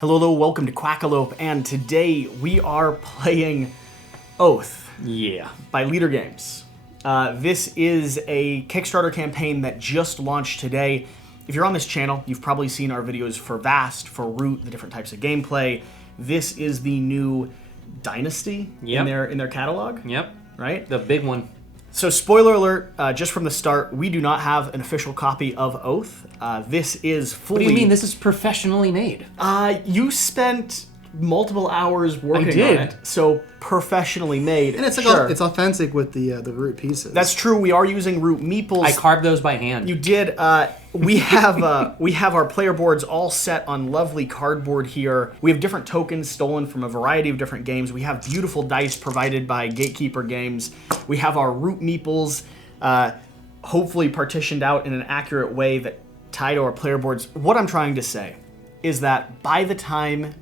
Hello, welcome to Quackalope, and today we are playing Oath by Leader Games. This is a Kickstarter campaign that just launched today. If you're on this channel, you've probably seen our videos for Vast, for Root, the different types of gameplay. This is the new Dynasty in their catalog. Yep. Right? The big one. So spoiler alert, just from the start, we do not have an official copy of Oath. This is fully... What do you mean? This is professionally made. You spent multiple hours working on it. So professionally made. And it's like it's authentic with the root pieces. That's true. We are using root meeples. I carved those by hand. You did. We have our player boards all set on lovely cardboard here. We have different tokens stolen from a variety of different games. We have beautiful dice provided by Gatekeeper Games. We have our root meeples, hopefully partitioned out in an accurate way that tie to our player boards. What I'm trying to say is that by the time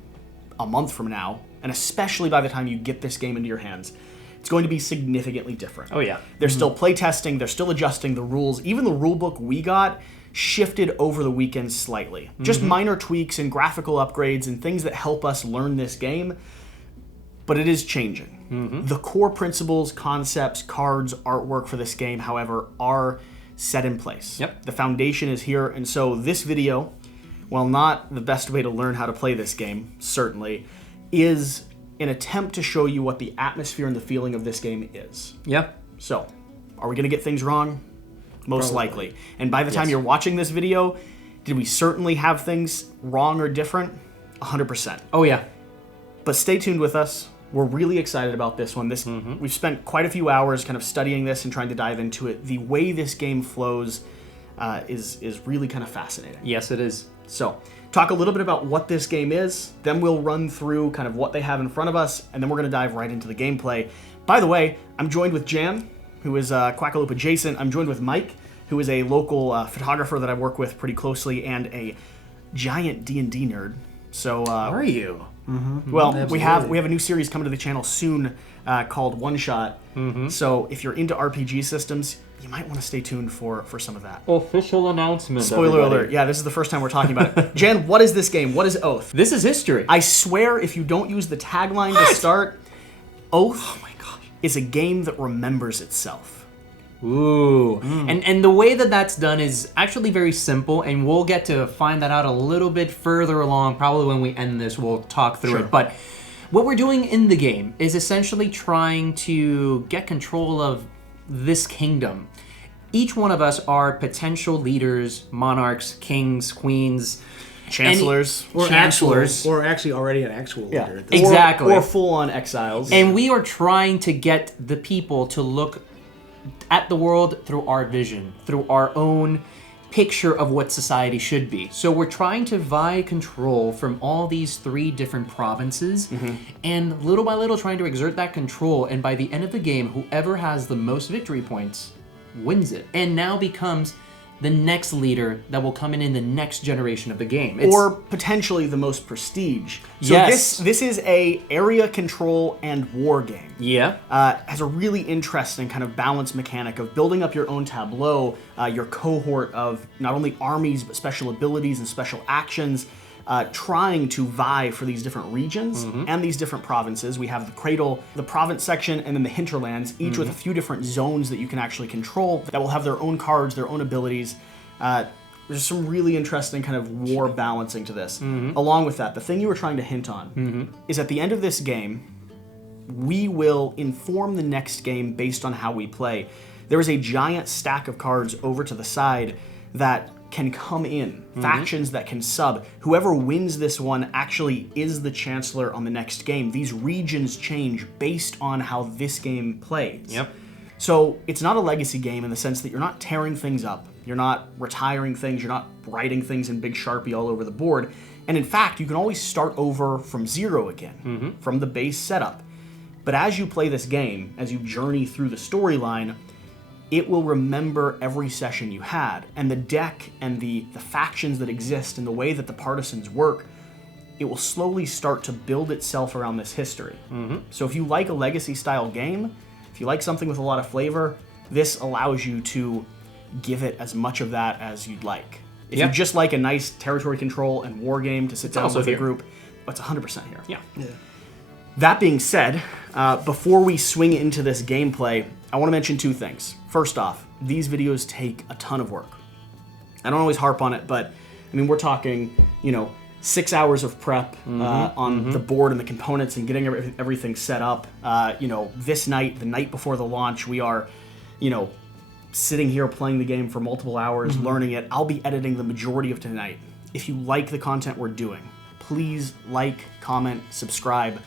a month from now, and especially by the time you get this game into your hands, it's going to be significantly different. Oh yeah. They're still playtesting, they're still adjusting the rules. Even the rule book we got shifted over the weekend slightly. Just minor tweaks and graphical upgrades and things that help us learn this game, but it is changing. The core principles, concepts, cards, artwork for this game, however, are set in place. Yep. The foundation is here, and so this video, while not the best way to learn how to play this game, certainly, is an attempt to show you what the atmosphere and the feeling of this game is. Yep. So, are we going to get things wrong? Most likely. And by the time you're watching this video, did we certainly have things wrong or different? 100%. Oh yeah. But stay tuned with us. We're really excited about this one. We've spent quite a few hours kind of studying this and trying to dive into it. The way this game flows is really kind of fascinating. Yes, it is. So, talk a little bit about what this game is, then we'll run through kind of what they have in front of us, and then we're going to dive right into the gameplay. By the way, I'm joined with Jan, who is Quackalope adjacent. I'm joined with Mike, who is a local photographer that I work with pretty closely, and a giant D&D nerd. So, are you? Well, we have a new series coming to the channel soon called One Shot. So if you're into RPG systems, you might want to stay tuned for some of that. Official announcement. Spoiler alert. Yeah, this is the first time we're talking about it. Jan, what is this game? What is Oath? This is history. I swear if you don't use the tagline to start, Oath is a game that remembers itself. Ooh. And the way that that's done is actually very simple, and we'll get to find that out a little bit further along. Probably when we end this, we'll talk through it. But what we're doing in the game is essentially trying to get control of this kingdom. Each one of us are potential leaders, monarchs, kings, queens, Chancellors. Chancellors. Or actually already an actual leader. Exactly. Or full-on exiles. And we are trying to get the people to look at the world through our vision, through our own picture of what society should be. So we're trying to vie control from all these 3 different provinces, and little by little trying to exert that control, and by the end of the game, whoever has the most victory points wins it, and now becomes the next leader that will come in the next generation of the game. Or potentially the most prestige. So this is a area control and war game. Yeah. Has a really interesting kind of balance mechanic of building up your own tableau, your cohort of not only armies, but special abilities and special actions, trying to vie for these different regions and these different provinces. We have the Cradle, the province section, and then the hinterlands, each with a few different zones that you can actually control that will have their own cards, their own abilities. There's some really interesting kind of war balancing to this. Along with that, the thing you were trying to hint on is at the end of this game, we will inform the next game based on how we play. There is a giant stack of cards over to the side that can come in, factions that can sub. Whoever wins this one actually is the Chancellor on the next game. These regions change based on how this game plays. Yep. So it's not a legacy game in the sense that you're not tearing things up, you're not retiring things, you're not writing things in big Sharpie all over the board. And in fact, you can always start over from zero again, from the base setup. But as you play this game, as you journey through the storyline, it will remember every session you had, and the deck and the factions that exist and the way that the partisans work, it will slowly start to build itself around this history. So if you like a legacy style game, if you like something with a lot of flavor, this allows you to give it as much of that as you'd like. If you just like a nice territory control and war game to sit down with a group, it's 100% here. Yeah. That being said, before we swing into this gameplay, I want to mention 2 things. First off, these videos take a ton of work. I don't always harp on it, but I mean, we're talking, 6 hours of prep on the board and the components and getting everything set up. This night, the night before the launch, we are, sitting here playing the game for multiple hours, learning it. I'll be editing the majority of tonight. If you like the content we're doing, please like, comment, subscribe.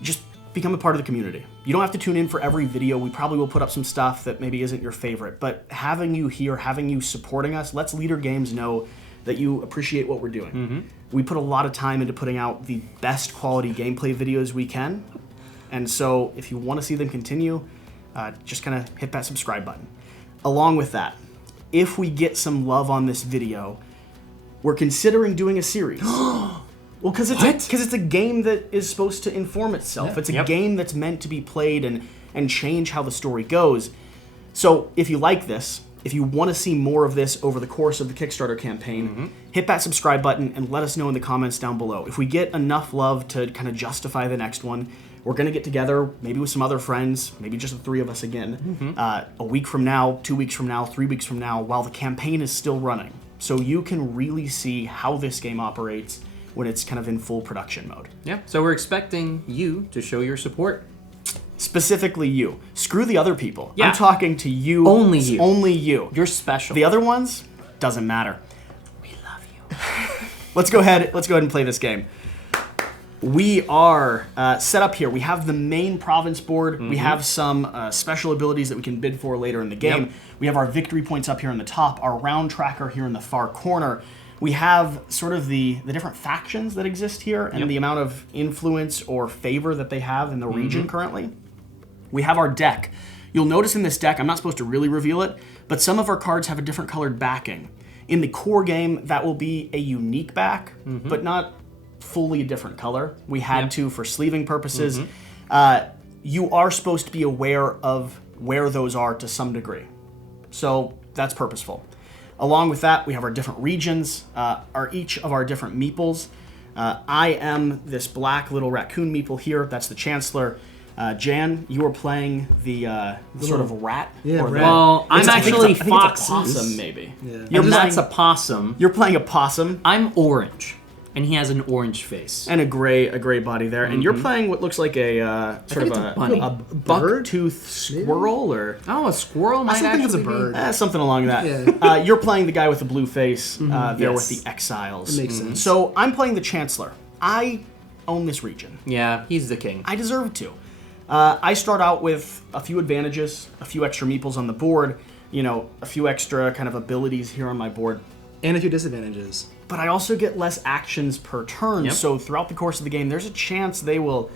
Just become a part of the community. You don't have to tune in for every video. We probably will put up some stuff that maybe isn't your favorite, but having you here, having you supporting us, lets Leader Games know that you appreciate what we're doing. We put a lot of time into putting out the best quality gameplay videos we can, and so if you want to see them continue, just kind of hit that subscribe button. Along with that, if we get some love on this video, we're considering doing a series. Well, because it's a game that is supposed to inform itself. Yeah. It's a game that's meant to be played and change how the story goes. So if you like this, if you want to see more of this over the course of the Kickstarter campaign, hit that subscribe button and let us know in the comments down below. If we get enough love to kind of justify the next one, we're going to get together, maybe with some other friends, maybe just the 3 of us again, a week from now, 2 weeks from now, 3 weeks from now, while the campaign is still running. So you can really see how this game operates when it's kind of in full production mode. Yeah, so we're expecting you to show your support. Specifically you. Screw the other people. Yeah. I'm talking to you. Only you. Only you. You're special. The other ones, doesn't matter. We love you. Let's go ahead and play this game. We are set up here. We have the main province board. We have some special abilities that we can bid for later in the game. Yep. We have our victory points up here on the top, our round tracker here in the far corner. We have sort of the different factions that exist here and the amount of influence or favor that they have in the region currently. We have our deck. You'll notice in this deck, I'm not supposed to really reveal it, but some of our cards have a different colored backing. In the core game, that will be a unique back, but not fully a different color. We had to for sleeving purposes. You are supposed to be aware of where those are to some degree. So that's purposeful. Along with that, we have our different regions, each of our different meeples. I am this black little raccoon meeple here. That's the Chancellor. Jan, you are playing the sort of rat. Yeah, or rat. Well, I'm actually I think it's a Fox's. possum, maybe. Yeah. That's a possum. You're playing a possum I'm orange, and he has an orange face. and a gray body there, and you're playing what looks like a sort think of it's a bunny. a buck-toothed squirrel, or Oh, a squirrel might still think it's a actually be- bird. something along that. Yeah. You're playing the guy with the blue face there Yes. with the Exiles. It makes sense. So I'm playing the Chancellor. I own this region. Yeah, he's the king. I deserve to. I start out with a few advantages, a few extra meeples on the board, a few extra kind of abilities here on my board. And a few disadvantages. But I also get less actions per turn, Yep. so throughout the course of the game, there's a chance they will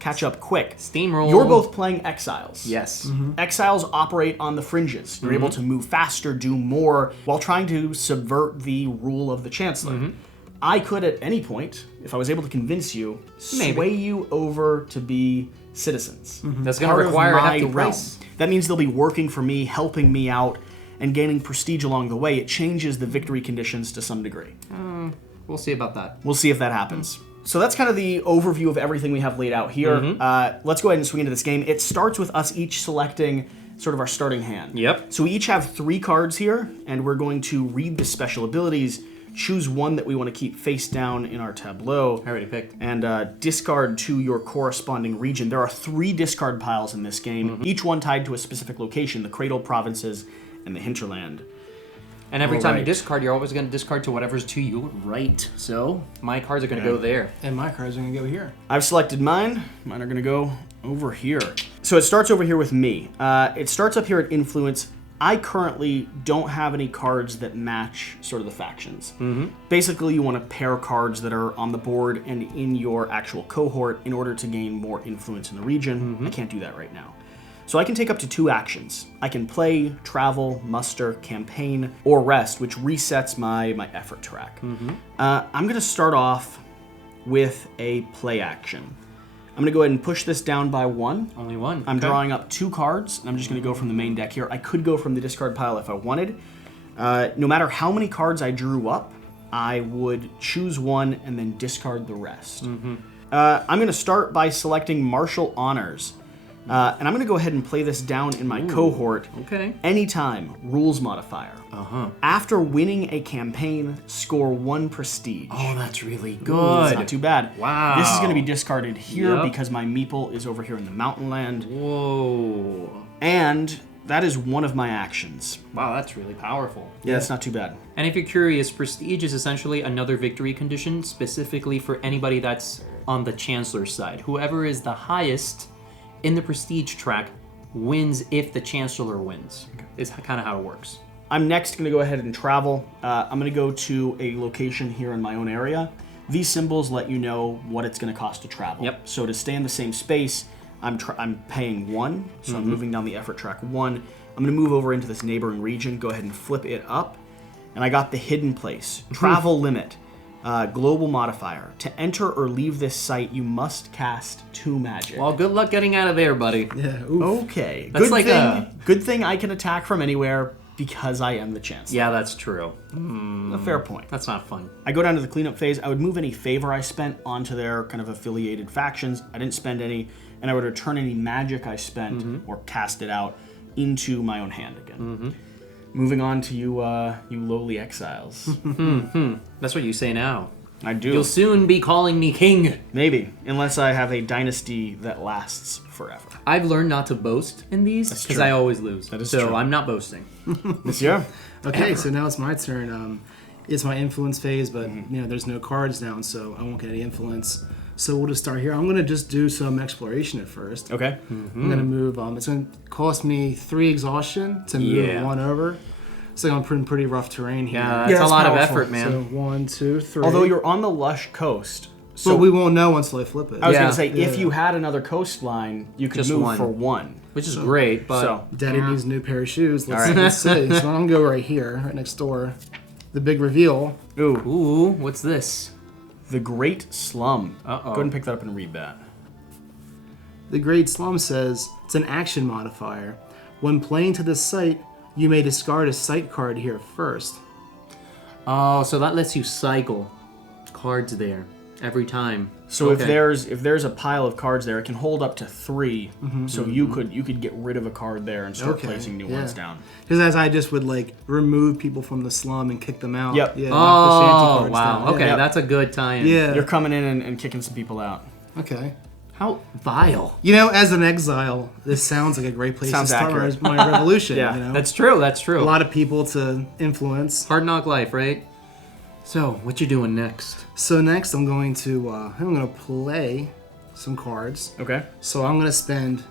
catch up quick. Steamroll. You're both playing Exiles. Yes. Exiles operate on the fringes. You're able to move faster, do more, while trying to subvert the rule of the Chancellor. I could, at any point, if I was able to convince you, Maybe. sway you over to be citizens. That's going Part to of require a my hefty realm. price. That means they'll be working for me, helping me out, and gaining prestige along the way. It changes the victory conditions to some degree. We'll see about that. We'll see if that happens. So that's kind of the overview of everything we have laid out here. Let's go ahead and swing into this game. It starts with us each selecting sort of our starting hand. Yep. So we each have 3 cards here, and we're going to read the special abilities, choose one that we want to keep face down in our tableau. I already picked. And discard to your corresponding region. There are 3 discard piles in this game, each one tied to a specific location, the Cradle Provinces and the Hinterland. And every time you Alright. discard, you're always going to discard to whatever's to your right. So my cards are going to go there. And my cards are going to go here. I've selected mine. Mine are going to go over here. So it starts over here with me. It starts up here at Influence. I currently don't have any cards that match sort of the factions. Basically, you want to pair cards that are on the board and in your actual cohort in order to gain more influence in the region. I can't do that right now. So I can take up to 2 actions. I can play, travel, muster, campaign, or rest, which resets my effort track. I'm going to start off with a play action. I'm going to go ahead and push this down by 1. Only one. I'm Okay. drawing up 2 cards, and I'm just going to go from the main deck here. I could go from the discard pile if I wanted. No matter how many cards I drew up, I would choose one and then discard the rest. I'm going to start by selecting Martial Honors. And I'm going to go ahead and play this down in my cohort. Okay. Anytime, rules modifier. After winning a campaign, score 1 prestige. Oh, that's really Ooh, good. that's not too bad. Wow. This is going to be discarded here Yep. because my meeple is over here in the mountain land. Whoa. And that is one of my actions. Wow, that's really powerful. Yeah, that's not too bad. And if you're curious, Prestige is essentially another victory condition specifically for anybody that's on the Chancellor side. Whoever is the highest in the Prestige track wins if the Chancellor wins, is kind of how it works. I'm next going to go ahead and travel. I'm going to go to a location here in my own area. These symbols let you know what it's going to cost to travel. Yep. So to stay in the same space, I'm paying 1, so I'm moving down the effort track 1. I'm going to move over into this neighboring region, go ahead and flip it up, and I got the hidden place. Travel limit, global modifier. To enter or leave this site, you must cast 2 magic. Well, good luck getting out of there, buddy. Yeah. Oof. Okay. That's like good thing I can attack from anywhere because I am the Chancellor. Yeah, that's true. A fair point. That's not fun. I go down to the cleanup phase. I would move any favor I spent onto their kind of affiliated factions. I didn't spend any, and I would return any magic I spent or cast it out into my own hand again. Moving on to you, you lowly exiles. That's what you say now. I do. You'll soon be calling me king. Maybe, unless I have a dynasty that lasts forever. I've learned not to boast in these because true. I always lose. That is so true. I'm not boasting. Monsieur? Okay, so now it's my turn. It's my influence phase, but there's no cards down, so I won't get any influence. So we'll just start here. I'm gonna just do some exploration at first. Okay. I'm gonna move. It's gonna cost me 3 exhaustion to move 1 over. So I'm in pretty rough terrain here. Yeah, that's a that's lot powerful. of effort, man. So 1, 2, 3. Although you're on the lush coast, so but we won't know until I flip it. I was Yeah. going to say, if Yeah. you had another coastline, you could Just move 1. for 1. Which is great, but So, Daddy needs a new pair of shoes. Let's, All right. let's see. So I'm gonna go right here, right next door. The big reveal. ooh, ooh, what's this? the Great Slum. Uh-oh. Go ahead and pick that up and read that. The Great Slum says it's an action modifier. When playing to this site, you may discard a site card here first. Oh, so that lets you cycle cards there every time. So Okay. if there's a pile of cards there, it can hold up to 3. So you could get rid of a card there and start placing new ones down. Because as I just would remove people from the slum and kick them out. Yep. Yeah, knock the shanty Oh, cards wow. down. Okay, Yeah. that's a good tie-in. Yeah. You're coming in and kicking some people out. Okay. How vile. As an exile, this sounds like a great place Sounds to start accurate. my revolution. Yeah, That's true, that's true. a lot of people to influence. Hard knock life, right? So, what you doing next? So next, I'm going to play some cards. Okay. So I'm gonna spend.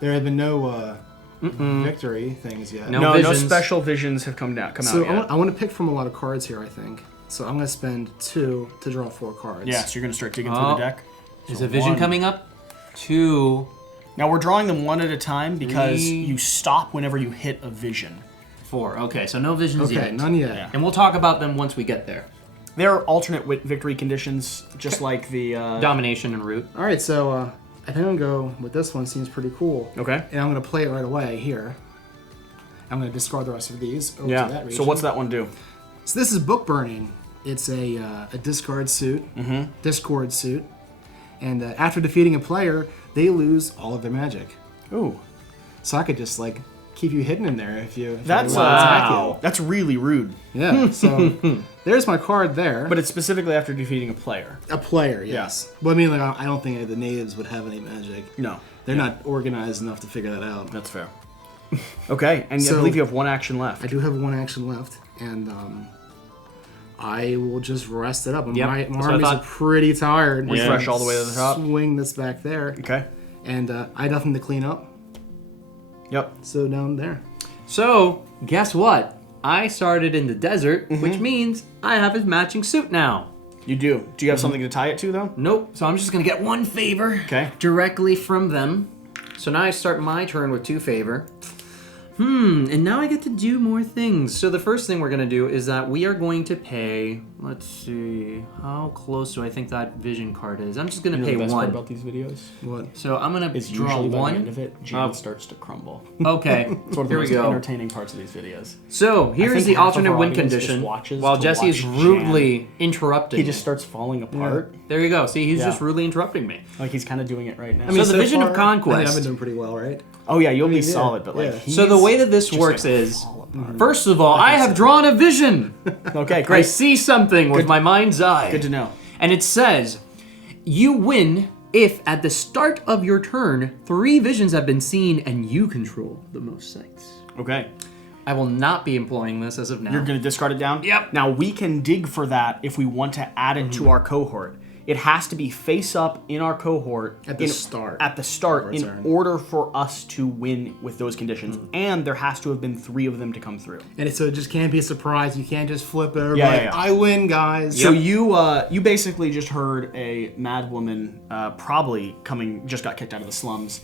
There have been no victory things yet. No No visions. special visions have come out So yet. I want to pick from a lot of cards here. I think. So I'm gonna spend 2 to draw 4 cards. Yeah, so you're going to start digging through Oh. the deck. Is So a vision 1. coming up? 2, Now we're drawing them one at a time because 3. you stop whenever you hit a vision. 4. Okay, so no visions Okay. yet. None yet. Yeah. And we'll talk about them once we get there. There are alternate victory conditions, just like the... Domination and root. All right. So I think I'm gonna go with this one. Seems pretty cool. Okay. And I'm gonna play it right away here. I'm gonna discard the rest of these over to that Yeah. region. So what's that one do? So this is book burning. It's a discard suit, discord suit, and after defeating a player, they lose all of their magic. Ooh. So I could just keep you hidden in there if That's I wanted to attack wow. That's really rude. you. Yeah. So there's my card there. But it's specifically after defeating a player. a player, yes. But I mean, I don't think the natives would have any magic. No. They're not organized enough to figure that out. That's fair. Okay, and I So- believe you have 1 action left. I do have 1 action left, and I will just rest it up. Yep, My that's what I armies are thought. pretty tired. Refresh all the way to the top. Swing this back there. Okay. And I have nothing to clean up, Yep. so down there. So, guess what? I started in the desert, which means I have a matching suit now. You do. Do you have something to tie it to, though? Nope. So I'm just gonna get 1 favor Okay. directly from them. So now I start my turn with 2 favor. And now I get to do more things. So the first thing we're going to do is that we are going to pay, let's see, how close do I think that vision card is? I'm just going to pay The best part one. about these videos What? So I'm going to is draw usually by one. the end of it, Jan starts to crumble. Okay, It's one of the here we most go. entertaining parts of these videos. So I here's think the half of alternate our win audience just condition watches while to Jesse is watch rudely interrupting He me. just starts falling apart. There you go. See, he's Yeah. just rudely interrupting me. Like he's kind of doing it right now. So the vision of I conquest. think I've been doing pretty well, right? oh yeah, you'll be yeah, solid, but like yeah. So the he's way that this just works gonna is, fall apart. first of all, I have drawn a vision. Okay, I great. see something with my mind's eye. Good to know. And it says, you win if at the start of your turn, 3 visions have been seen and you control the most sights. Okay. I will not be employing this as of now. You're going to discard it down? Yep. Now, we can dig for that if we want to add it to our cohort. It has to be face up in our cohort At the start. At the start, in turn. order for us to win with those conditions, and there has to have been 3 of them to come through. So it just can't be a surprise. You can't just flip it over. Yeah, like, yeah, yeah. I win, guys. So you basically just heard a mad woman, probably just got kicked out of the slums,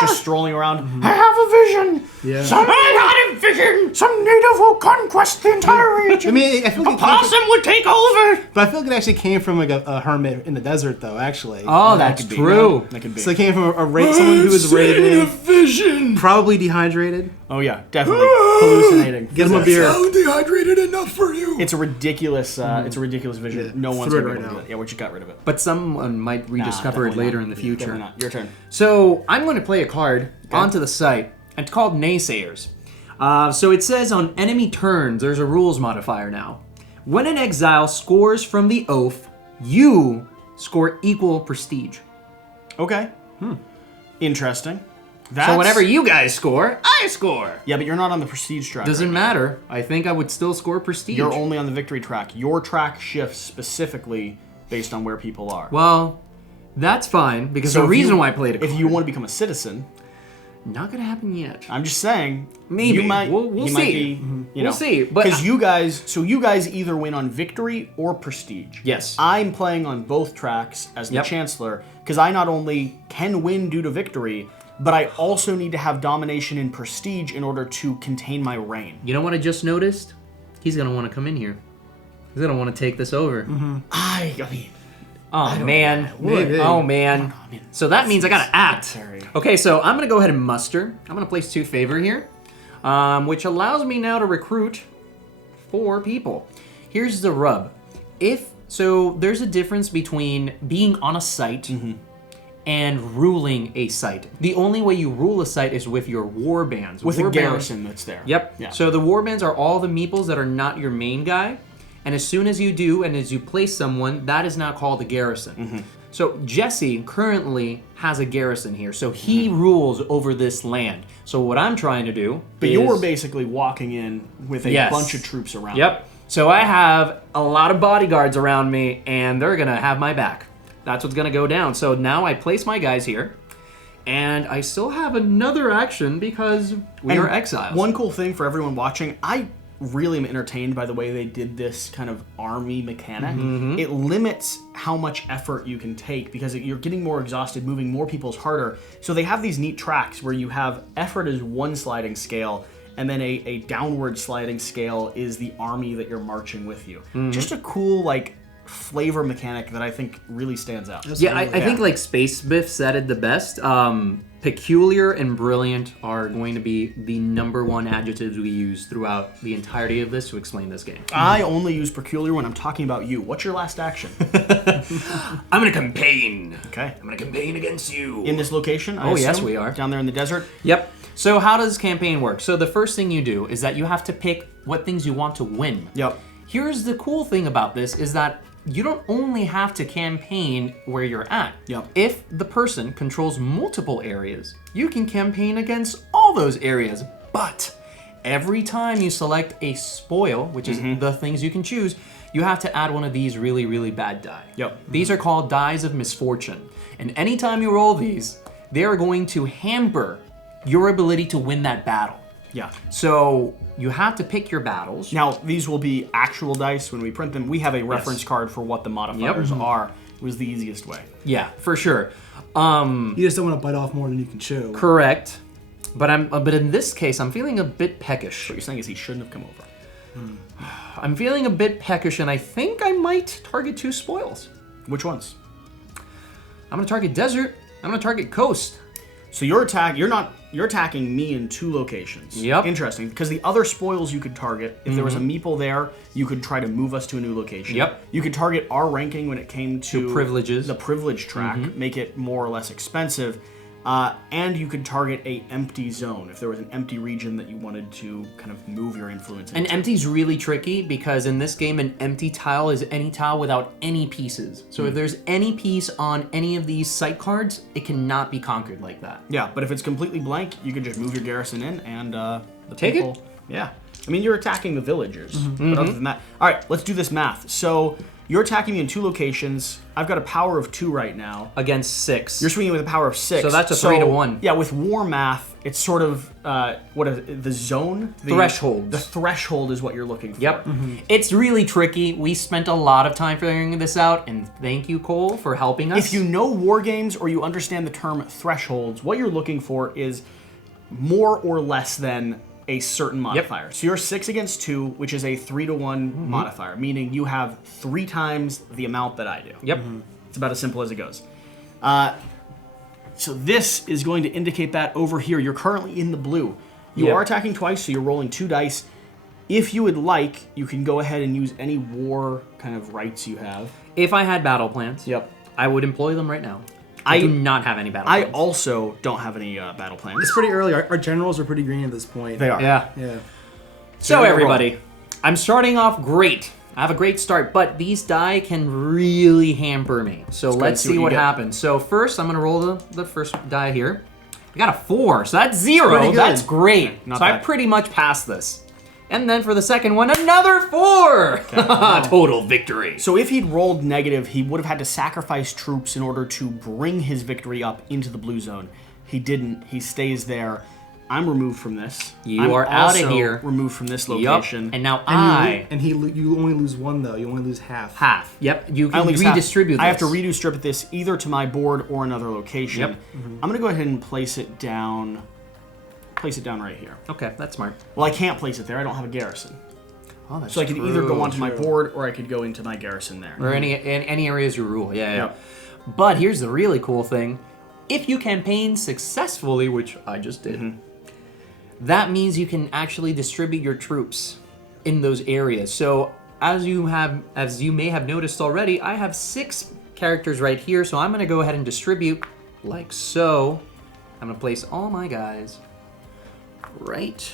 just strolling around. I have a vision. Yeah. I had a vision. Some native will conquest the entire region. I mean, I feel like Possum would take over. but I feel like it actually came from like a hermit in the desert, though. Actually. Oh, that's could be. true. That could be. So it came from someone who was raving, vision. probably dehydrated. Oh yeah, definitely hallucinating. Get him a beer. dehydrated enough for you. It's a ridiculous. It's a ridiculous vision. Yeah. No one's Threw it gonna right be able to do out. it. Yeah, we just got rid of it. But someone might rediscover it definitely later not. in the future. Definitely not. Your turn. So I'm going to play a card onto the site. It's called Naysayers. So it says on enemy turns, there's a rules modifier now. When an exile scores from the oath, you score equal prestige. Okay. Interesting. So whenever you guys score, I score. Yeah, but you're not on the prestige track. Doesn't right matter. I think I would still score prestige. now. You're only on the victory track. Your track shifts specifically based on where people are. Well, that's fine because So the if reason you- why I played a card. If you want to become a citizen, Not gonna happen yet. I'm just saying. Maybe. You might. We'll you see. Might be, you know, We'll see, but- because you guys either win on victory or prestige. Yes. I'm playing on both tracks as the Yep. Chancellor because I not only can win due to victory, but I also need to have domination and prestige in order to contain my reign. You know what I just noticed? He's gonna want to come in here. He's gonna want to take this over. I mean, Oh man. Maybe. Oh man. So that means I gotta act. necessary. Okay, so I'm gonna go ahead and muster. I'm gonna place 2 favor here, which allows me now to recruit 4 people. Here's the rub. So there's a difference between being on a site and ruling a site. The only way you rule a site is with your war bands. with war a bands- garrison that's there. Yep. Yeah. So the warbands are all the meeples that are not your main guy. And as soon as you do, and as you place someone, that is now called a garrison. So Jesse currently has a garrison here. So he rules over this land. So what I'm trying to do But is... you're basically walking in with a Yes. bunch of troops around. Yep. So I have a lot of bodyguards around me, and they're going to have my back. That's what's going to go down. So now I place my guys here. And I still have another action because we are exiles. One cool thing for everyone watching, I really am entertained by the way they did this kind of army mechanic. It limits how much effort you can take because you're getting more exhausted, moving more people's harder. So they have these neat tracks where you have effort as one sliding scale, and then a downward sliding scale is the army that you're marching with you. Just a cool, like, flavor mechanic that I think really stands out. Yeah, I think like Space Biff said it the best. Peculiar and brilliant are going to be the #1 adjectives we use throughout the entirety of this to explain this game. I only use peculiar when I'm talking about you. What's your last action? I'm gonna campaign. Okay. I'm gonna campaign against you. In this location? I Oh, yes, assume? we are. Down there in the desert? Yep. So how does campaign work? So the first thing you do is that you have to pick what things you want to win. Yep. Here's the cool thing about this is that you don't only have to campaign where you're at. Yep. If the person controls multiple areas, you can campaign against all those areas. But every time you select a spoil, which is the things you can choose, you have to add one of these really, really bad die. Yep. These are called dies of misfortune. And anytime you roll these, they are going to hamper your ability to win that battle. Yeah. So you have to pick your battles. Now, these will be actual dice when we print them. We have a reference card for what the modifiers are. It was the easiest way. Yeah, for sure. You just don't want to bite off more than you can chew. Correct. But in this case, I'm feeling a bit peckish. What you're saying is he shouldn't have come over. I'm feeling a bit peckish, and I think I might target 2 spoils. Which ones? I'm gonna target desert. I'm gonna target coast. So you're attacking me in 2 locations. Yep. Interesting, because the other spoils you could target, if there was a meeple there, you could try to move us to a new location. Yep. You could target our ranking when it came to privileges. the privilege track, make it more or less expensive. And you could target a empty zone if there was an empty region that you wanted to kind of move your influence into. An empty's really tricky because in this game, an empty tile is any tile without any pieces. So if there's any piece on any of these site cards, it cannot be conquered like that. Yeah, but if it's completely blank, you could just move your garrison in and the Take it? people... Yeah. I mean, you're attacking the villagers, but other than that... All right, let's do this math. So you're attacking me in 2 locations. I've got a power of 2 right now. Against 6. You're swinging with a power of 6. So that's a 3 to 1. Yeah, with war math, it's sort of what is it, the zone? Thresholds. The threshold is what you're looking for. Yep. It's really tricky. We spent a lot of time figuring this out, and thank you, Cole, for helping us. If you know war games or you understand the term thresholds, what you're looking for is more or less than a certain modifier. So you're 6 against 2, which is a 3 to 1 modifier, meaning you have 3 times the amount that I do. Yep. It's about as simple as it goes. So this is going to indicate that over here. You're currently in the blue. You are attacking twice, so you're rolling 2 dice. If you would like, you can go ahead and use any war kind of rights you have. If I had battle plans, Yep. I would employ them right now. I do not have any battle plans. I also don't have any battle plans. It's pretty early. Our generals are pretty green at this point. They are. Yeah. Yeah. So everybody, I'm starting off great. I have a great start, but these die can really hamper me. So let's see what happens. So first, I'm going to roll the first die here. I got a 4, so that's 0. That's great. Not so I bad. pretty much passed this. And then for the second one, another 4! Total victory. So if he'd rolled negative, he would have had to sacrifice troops in order to bring his victory up into the blue zone. He didn't. He stays there. I'm removed from this. You are out of here. Removed from this location. Yep. And now You only lose 1 though. You only lose half. half. Yep. You I can only lose half. redistribute this. I have to redistribute this either to my board or another location. Yep. I'm going to go ahead and place it down. Place it down right here. Okay, that's smart. Well, I can't place it there. I don't have a garrison. Oh, that's So I could either go onto my board or I could go into my garrison there. Or any areas you rule. Yeah. Yep. But here's the really cool thing. If you campaign successfully, which I just did, that means you can actually distribute your troops in those areas. So as you may have noticed already, I have 6 characters right here, so I'm gonna go ahead and distribute like so. I'm gonna place all my guys right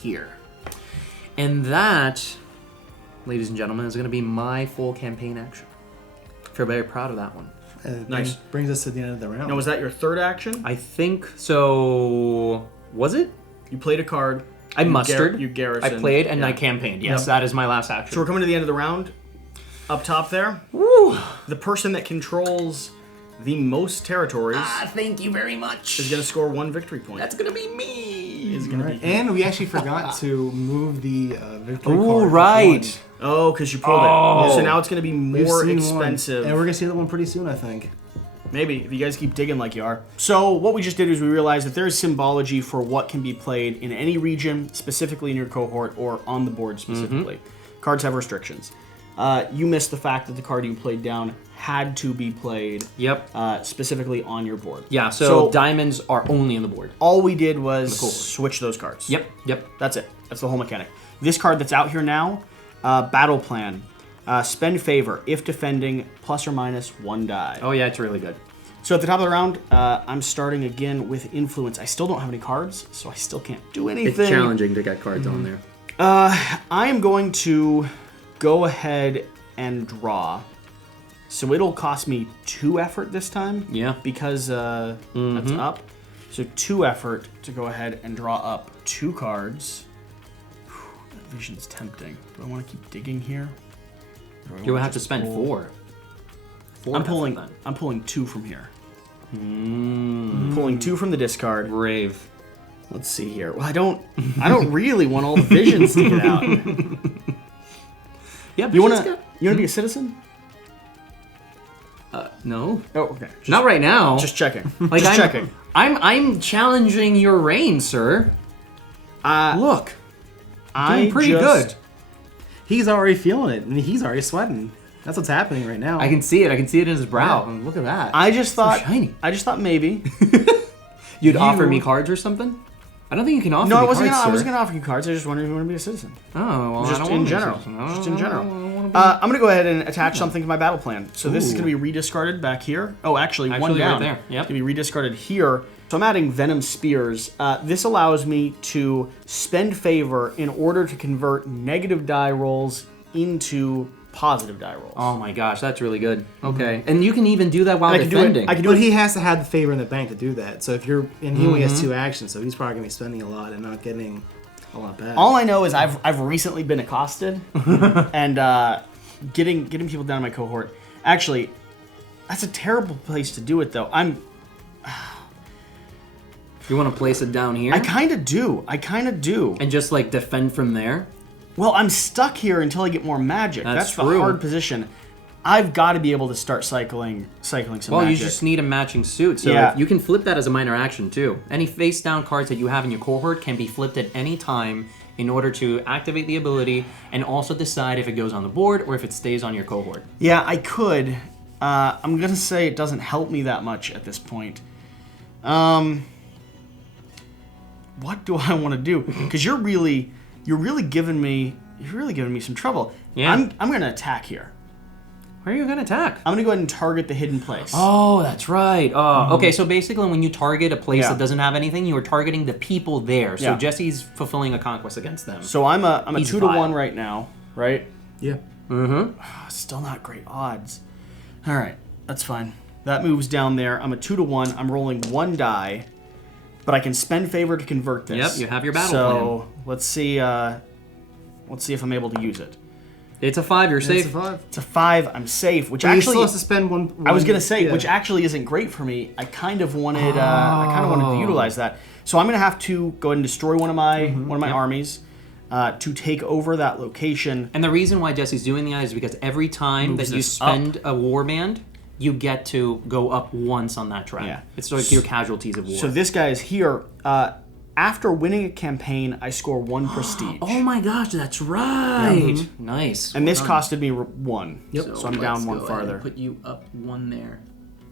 here. And that, ladies and gentlemen, is gonna be my full campaign action. I feel very proud of that one. Nice. Brings us to the end of the round. Now, was that your third action? I think so. Was it? You played a card. I mustered. You garrisoned. I played and I campaigned. Yes, that is my last action. So we're coming to the end of the round. Up top there, Woo! the person that controls the most territories Thank you very much. is going to score 1 victory point. That's gonna be me. Is going to Right. be. And we actually forgot to move the victory card. Oh up right. 1. Oh, because you pulled Oh. it. So now it's going to be We've more seen expensive. One. And we're gonna see the one pretty soon, I think. Maybe, if you guys keep digging like you are. So what we just did is we realized that there is symbology for what can be played in any region, specifically in your cohort, or on the board specifically. Cards have restrictions. You missed the fact that the card you played down had to be played Yep. specifically on your board. Yeah. So diamonds are only on the board. all we did was switch those cards. Yep. Yep. That's it. That's the whole mechanic. This card that's out here now, Battle Plan. Spend favor if defending plus or minus 1 die. Oh yeah, it's really good. So at the top of the round, I'm starting again with influence. I still don't have any cards, so I still can't do anything. It's challenging to get cards on there. I am going to go ahead and draw. So it'll cost me 2 effort this time. Yeah. Because that's up. So 2 effort to go ahead and draw up 2 cards. That vision's tempting. Do I want to keep digging here? You would have to spend 4. I'm pulling 2 from here. I'm pulling 2 from the discard. Brave. Let's see here. Well, I don't really want all the visions to get out. Yeah. You wanna be a citizen? No. Oh, okay. Not right now. Just checking. like Just I'm, checking. I'm challenging your reign, sir. Look, doing pretty good. He's already feeling it. I mean, he's already sweating. That's what's happening right now. I can see it. I can see it in his brow. Yeah. Look at that. I just thought. shiny. I just thought maybe. You'd offer me cards or something? I don't think you can offer No, me I wasn't cards, gonna. I sir. wasn't gonna offer you cards. I just wondered if you want to be a citizen. Oh, well, Just I don't in want to be a general. citizen. I Just don't- in I general. don't wanna be- I'm gonna go ahead and attach something to my battle plan. So this is Ooh. gonna be rediscarded back here. Oh, actually one Actually, right down. there. Yep. It's gonna be rediscarded here. So I'm adding Venom Spears. This allows me to spend favor in order to convert negative die rolls into positive die rolls. Oh my gosh, that's really good. Okay, and you can even do that while I can do it. defending. I can do But it. he has to have the favor in the bank to do that. So if you're, and he only has 2 actions, so he's probably gonna be spending a lot and not getting a lot back. All I know is I've recently been accosted and getting people down my cohort. Actually, that's a terrible place to do it though. You want to place it down here I kind of do. and just like defend from there. Well, I'm stuck here until I get more magic. That's the true. hard position. I've got to be able to start cycling some Well, magic. you just need a matching suit, so Yeah. you can flip that as a minor action too. Any face down cards that you have in your cohort can be flipped at any time in order to activate the ability and also decide if it goes on the board or if it stays on your cohort. Yeah, I could. I'm gonna say it doesn't help me that much at this point. What do I want to do? Because you're really giving me some trouble. Yeah. I'm gonna attack here. Where are you going to attack? I'm gonna go ahead and target the hidden place. Oh, that's right. Okay, so basically when you target a place Yeah. that doesn't have anything, you are targeting the people there. So Yeah. Jesse's fulfilling a conquest against them. So I'm a He's 2 to vile. 1 right now, right? Yeah. Still not great odds. All right, that's fine. That moves down there. I'm a 2 to 1. I'm rolling 1 die, but I can spend favor to convert this. Yep, you have your battle So let's see. Let's see if I'm able to use it. It's a 5, you're It's safe. a 5. It's a 5. I'm safe, which But he actually still has to spend one. I was gonna say, yeah. which actually isn't great for me. I kind of wanted to utilize that. So I'm gonna have to go ahead and destroy one of my armies to take over that location. And the reason why Jesse's doing the eye is because every time Moves that you this spend a warband, you get to go up once on that track. Yeah. It's like your casualties of war. So this guy is here. After winning a campaign, I score 1 prestige. oh my gosh, that's right. Nice. And this costed me 1. Yep. So I'm down 1 go ahead and farther. Put you up 1 there.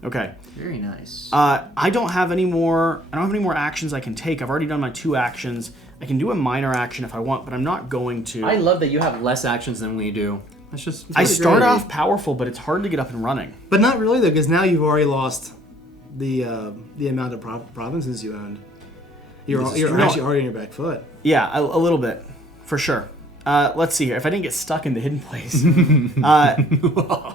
Okay. Very nice. I don't have any more actions I can take. I've already done my 2 actions. I can do a minor action if I want, but I'm not going to. I love that you have less actions than we do. That's just. I start great. off powerful, but it's hard to get up and running. But not really though, because now you've already lost the amount of provinces you owned. You're actually already on your back foot. Yeah, a little bit, for sure. Let's see here. If I didn't get stuck in the hidden place,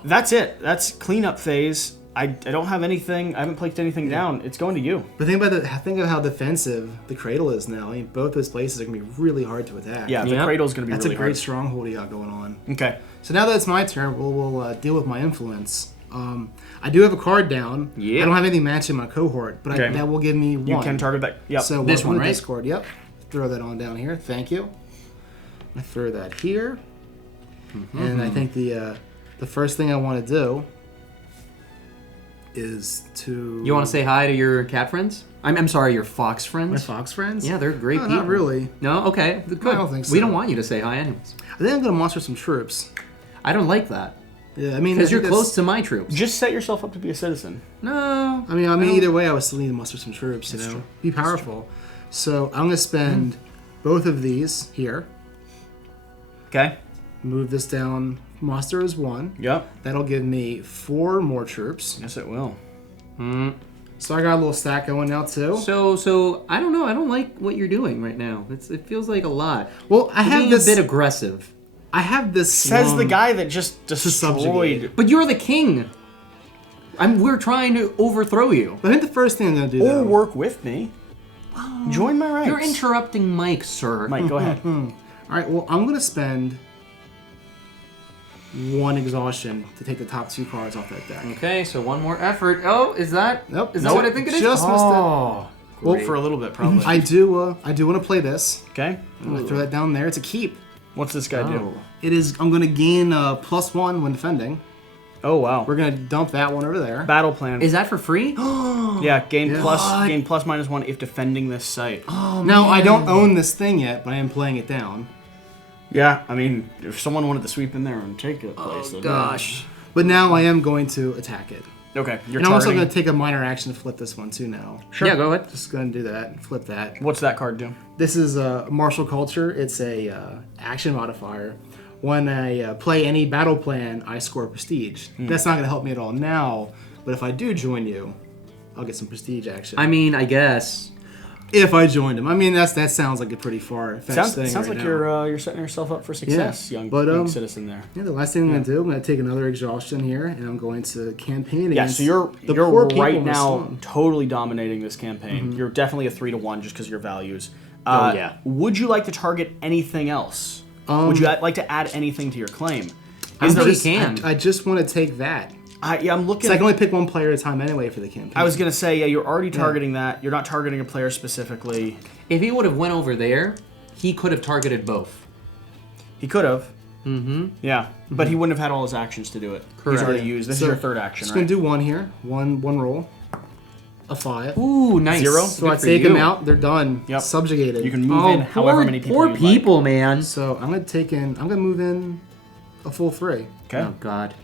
that's it. That's cleanup phase. I don't have anything. I haven't placed anything down. It's going to you. But think of how defensive the cradle is now. I mean, both those places are gonna be really hard to attack. Yeah, the Yep. cradle's going to be That's really a great hard. stronghold you got going on. Okay. So now that it's my turn, we'll deal with my influence. I do have a card down. Yeah. I don't have anything matching my cohort, but Okay. that will give me 1. You can target that. Yep. So This one, with right? Discord, yep. Throw that on down here. Thank you. I throw that here. And I think the first thing I want to do is to... You want to say hi to your cat friends? I'm sorry, your fox my friends? fox friends? Yeah, they're great No, people. not really. No? Okay. Good. I don't think so. We don't want you to say hi anyways. I think I'm going to muster some troops. I don't like that. Yeah, I mean... Because I you're think close that's- to my troops. Just set yourself up to be a citizen. No. I mean, either way, I would still need to muster some troops, you know? Be powerful. So I'm going to spend both of these here. Okay. Move this down. Muster is 1. Yep. That'll give me 4 more troops. Yes, it will. So I got a little stack going now, too. So I don't know. I don't like what you're doing right now. It feels like a lot. Well, I You're have being this... a bit aggressive. I have this... Says the long- guy that just destroyed. subjugate. But you're the king. We're trying to overthrow you. I think the first thing I'm going to do, Or though... work with me. Join my ranks. You're interrupting Mike, sir. Mike, go ahead. All right, well, I'm going to spend 1 exhaustion to take the top 2 cards off that deck. Okay, so one more effort. Oh, is that? Nope. Is that what I think it is? Just missed it. Oh, Well, great. for a little bit, probably. I do want to play this. Okay. I'm going to throw that down there. It's a keep. What's this guy do? Oh. It is. I'm going to gain +1 when defending. Oh wow. We're gonna dump that one over there. Battle plan. Is that for free? Yeah, gain Yeah. plus -1 if defending this site. Now I don't own this thing yet, but I am playing it down. Yeah, I mean, if someone wanted to sweep in there and take a place, Oh gosh. But now I am going to attack it. Okay, you're And I'm also targeting. going to take a minor action to flip this one too now. Sure. Yeah, go ahead. Just going to do that. Flip that. What's that card do? This is a martial culture. It's a action modifier. When I play any battle plan, I score prestige. That's not going to help me at all now, but if I do join you, I'll get some prestige action. I mean, I guess. If I joined him. I mean, that sounds like a pretty far-fetched thing Sounds right like now. you're setting yourself up for success, Yeah, young, but, young citizen there. Yeah, the last thing I'm going to do, I'm going to take another exhaustion here, and I'm going to campaign Yeah, against so you're the poor people right in the now slum. totally dominating this campaign. You're definitely a 3-1 just because of your values. Oh, yeah. Would you like to target anything else? Would you like to add anything to your claim? I think you can. I just want to take that. I'm looking. So I can only pick one player at a time anyway for the campaign. I was gonna say, yeah, you're already targeting that. You're not targeting a player specifically. If he would have went over there, he could have targeted both. He could have. Mm-hmm. Yeah, but he wouldn't have had all his actions to do it. He's Correct. already used. This is your third action, Just right? going to do one here. One roll. A 5. Ooh, nice. 0? So I Good for take you. them out. They're done. Yep. Subjugated. You can move Oh, in however many people poor you'd people, man. So I'm going to move in a full 3 like. Okay. Oh God.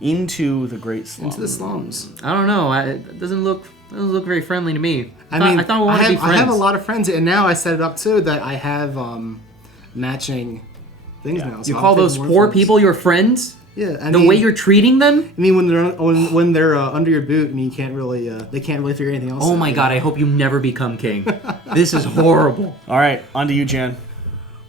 Into the Great Slum. into the slums. I don't know. It doesn't look very friendly to me. I mean, I thought we wanted to be friends. I have a lot of friends, and now I set it up too that I have matching things now. So You I'm call taking those more poor friends. people your friends? Yeah, I The mean, way you're treating them? I mean, when they're under your boot, I mean, you can't really they can't really figure anything else. Oh out. my God! I hope you never become king. This is horrible. All right, on to you, Jan.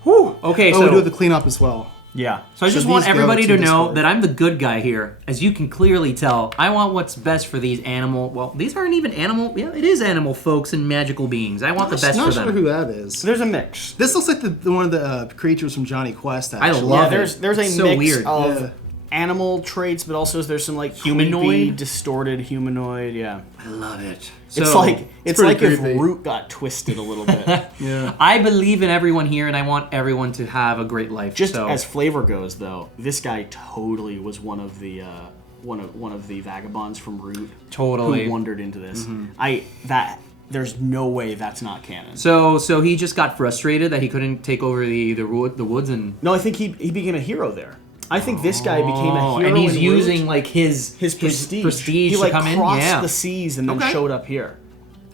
Whew. Okay, Oh, we do so the cleanup as well. Yeah. I just So want these go everybody to to know Discord. that I'm the good guy here. As you can clearly tell, I want what's best for these animal. Well, these aren't even animal. Yeah, it is animal folks and magical beings. I want the best Not for sure them. who that is. There's a mix. This looks like the one of the creatures from Johnny Quest. I Actually. love Yeah, it. there's a It's so mix weird. of Yeah. animal traits, but also there's some like Humanoid? creepy, distorted humanoid. Yeah. I love it. It's So, like it's pretty like if creepy. Root got twisted a little bit. Yeah. I believe in everyone here, and I want everyone to have a great life. Just so. as flavor goes, though, this guy totally was one of the vagabonds from Root Totally. who wandered into this. There's no way that's not canon. So he just got frustrated that he couldn't take over the woods and. No, I think he became a hero there. I think this guy became a hero, and he's in using Root. like his prestige. He to like come in. crossed Yeah. the seas and then Okay. showed up here.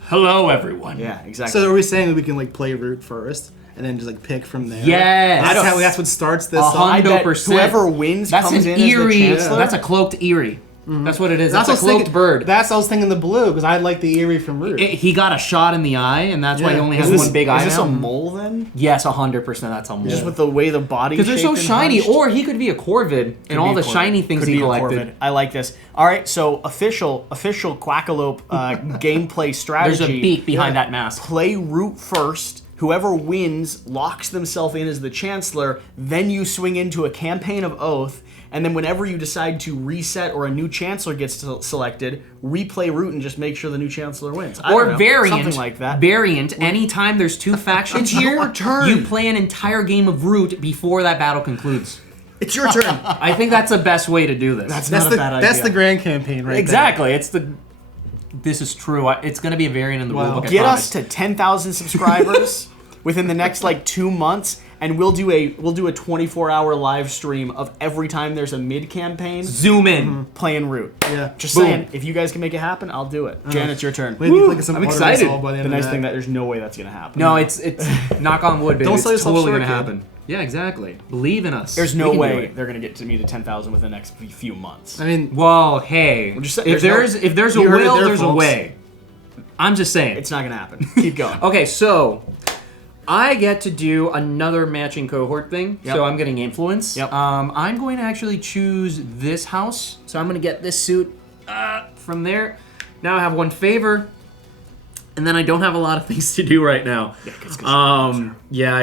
Hello, everyone. Yeah, exactly. So are we saying that we can like play Root first and then just like pick from there? Yes. That's what starts this. I bet 100%. whoever wins That's comes an in eerie. as the Chancellor. That's a cloaked eerie. That's what it is. That's a what I was cloaked thinking- bird. That's what I was thinking the blue because I like the Eerie from Root. He got a shot in the eye, and that's why he Yeah. only Is has this- one big eye Is this now. a mole then? Yes, 100%. That's a mole. Just with the way the body Because they're so shaped and shiny, hunched? or he could be a corvid and all the shiny things Could he be a collected. corvid. I like this. All right, so official Quackalope gameplay strategy. There's a beak behind that mask. Play Root first. Whoever wins locks themselves in as the Chancellor. Then you swing into a campaign of Oath. And then whenever you decide to reset or a new Chancellor gets selected, replay Root and just make sure the new Chancellor wins. I Or don't know, variant, something like that. Variant. Anytime there's two factions It's here, your turn. you play an entire game of Root before that battle concludes. It's your turn. I think that's the best way to do this. That's That's not the a bad idea. that's the grand campaign right exactly. It's the. This is true. It's going to be a variant in the Wow. rulebook. I Get promise. us to 10,000 subscribers within the next like 2 months, and we'll do a 24-hour live stream of every time there's a mid campaign Zoom in. playing Root. Yeah. Just Boom. saying, if you guys can make it happen, I'll do it. Jan, it's your turn. Maybe Woo, click some I'm auto excited. resolve by the The end nice of thing that. that there's no way that's gonna happen. No, it's knock on wood, baby. Don't It's sell yourself totally short, gonna kid. happen. Yeah, exactly. Believe in us. there's We no can do way it. they're gonna get to me to 10,000 within the next few months. I mean, Well, hey, just saying, if there's if there's a You heard it will, there, there's a folks. way. I'm just saying. It's not gonna happen. Keep going. Okay, so I get to do another matching cohort thing. Yep. So I'm getting influence. Yep. I'm going to actually choose this house. So I'm going to get this suit from there. Now I have one favor, and then I don't have a lot of things to do right now. Yeah,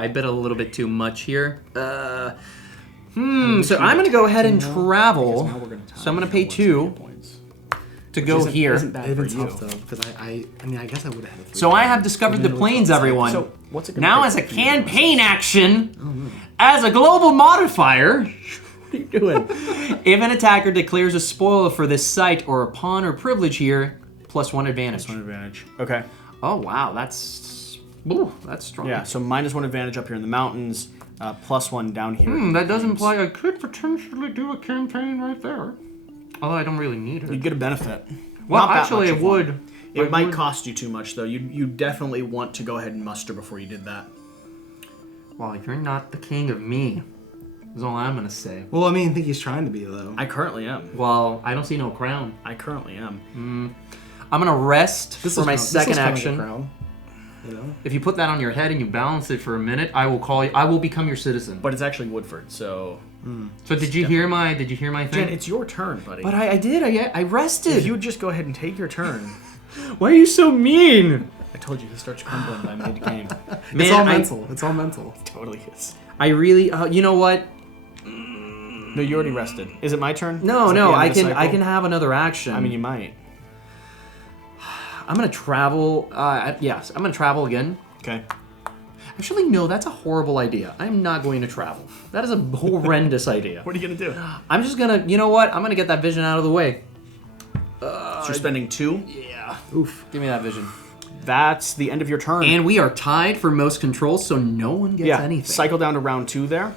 I bet a little bit too much here. So I'm going to go ahead and travel. Now we're gonna tie So I'm going to pay towards 2 points. to go Isn't- here. isn't bad it'd for been you. tough though because I mean I guess I would have had a 3. So I have discovered the plains, everyone. So what's it gonna Now take as a for you to campaign action, as a global modifier, What are you doing? If an attacker declares a spoil for this site or a pawn or privilege here, +1 advantage. One advantage. Okay. Oh wow, that's strong. Yeah, so -1 advantage up here in the mountains, +1 down here. That does imply I could potentially do a campaign right there. Although I don't really need it. You'd get a benefit. Well, Not that actually, much it of one. would. It might cost you too much, though. You definitely want to go ahead and muster before you did that. Well, you're not the king of me. Is all I'm gonna say. Well, I mean, I think he's trying to be, though. I currently am. Well, I don't see no crown. I currently am. I'm gonna rest for my second kind of action. a crown, you know? If you put that on your head and you balance it for a minute, I will become your citizen. But it's actually Woodford, so... So did you hear my thing? Jen, it's your turn, buddy. But I did. I rested. If you would just go ahead and take your turn. Why are you so mean? I told you, he starts crumbling by mid-game. It's all mental. It's all mental. Totally is. I really. You know what? No, you already rested. Is it my turn? No, Is it no. the end I of the can cycle? have another action. I mean, you might. I'm gonna travel. Yes, I'm gonna travel again. Okay. Actually, no. That's a horrible idea. I'm not going to travel. That is a horrendous idea. What are you going to do? I'm just gonna. You know what? I'm gonna get that vision out of the way. So you're spending 2? Yeah. Oof. Give me that vision. That's the end of your turn. And we are tied for most controls, so no one gets anything. Cycle down to round 2 there.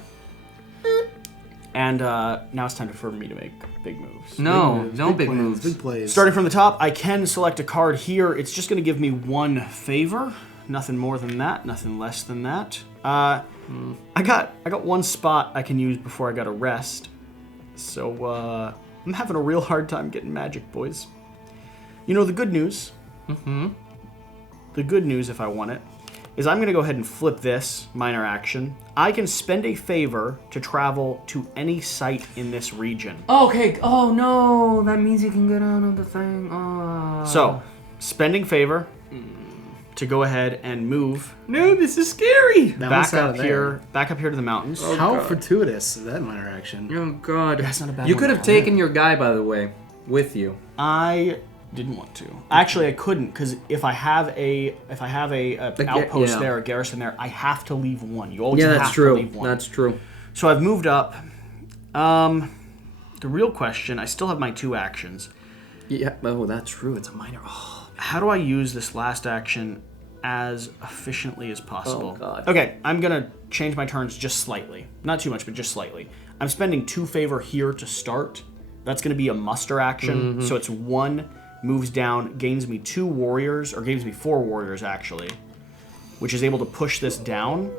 And now it's time for me to make big moves. No, no big plans, moves. Big plays. Starting from the top, I can select a card here. It's just going to give me 1 favor. Nothing more than that. Nothing less than that. I got 1 spot I can use before I got to rest. So I'm having a real hard time getting magic, boys. You know, the good news... The good news, if I want it, is I'm going to go ahead and flip this minor action. I can spend a favor to travel to any site in this region. Okay. Oh no, that means you can get out of the thing. Oh. So, spending favor to go ahead and move No, this is scary. back up here to the mountains. How fortuitous is that minor action? Oh god. That's not a bad You one could at have all. taken your guy, by the way, with you. I didn't want to. Actually, I couldn't because if I have a outpost there, a garrison there, I have to leave 1. You always have to leave 1. That's true. So I've moved up. The real question, I still have my 2 actions. Yeah. Oh, that's true. It's a minor. Oh. How do I use this last action as efficiently as possible? Oh, God. Okay, I'm going to change my turns just slightly. Not too much, but just slightly. I'm spending 2 favor here to start. That's going to be a muster action. So it's 1, moves down, gains me 2 warriors, or gains me 4 warriors, actually, which is able to push this down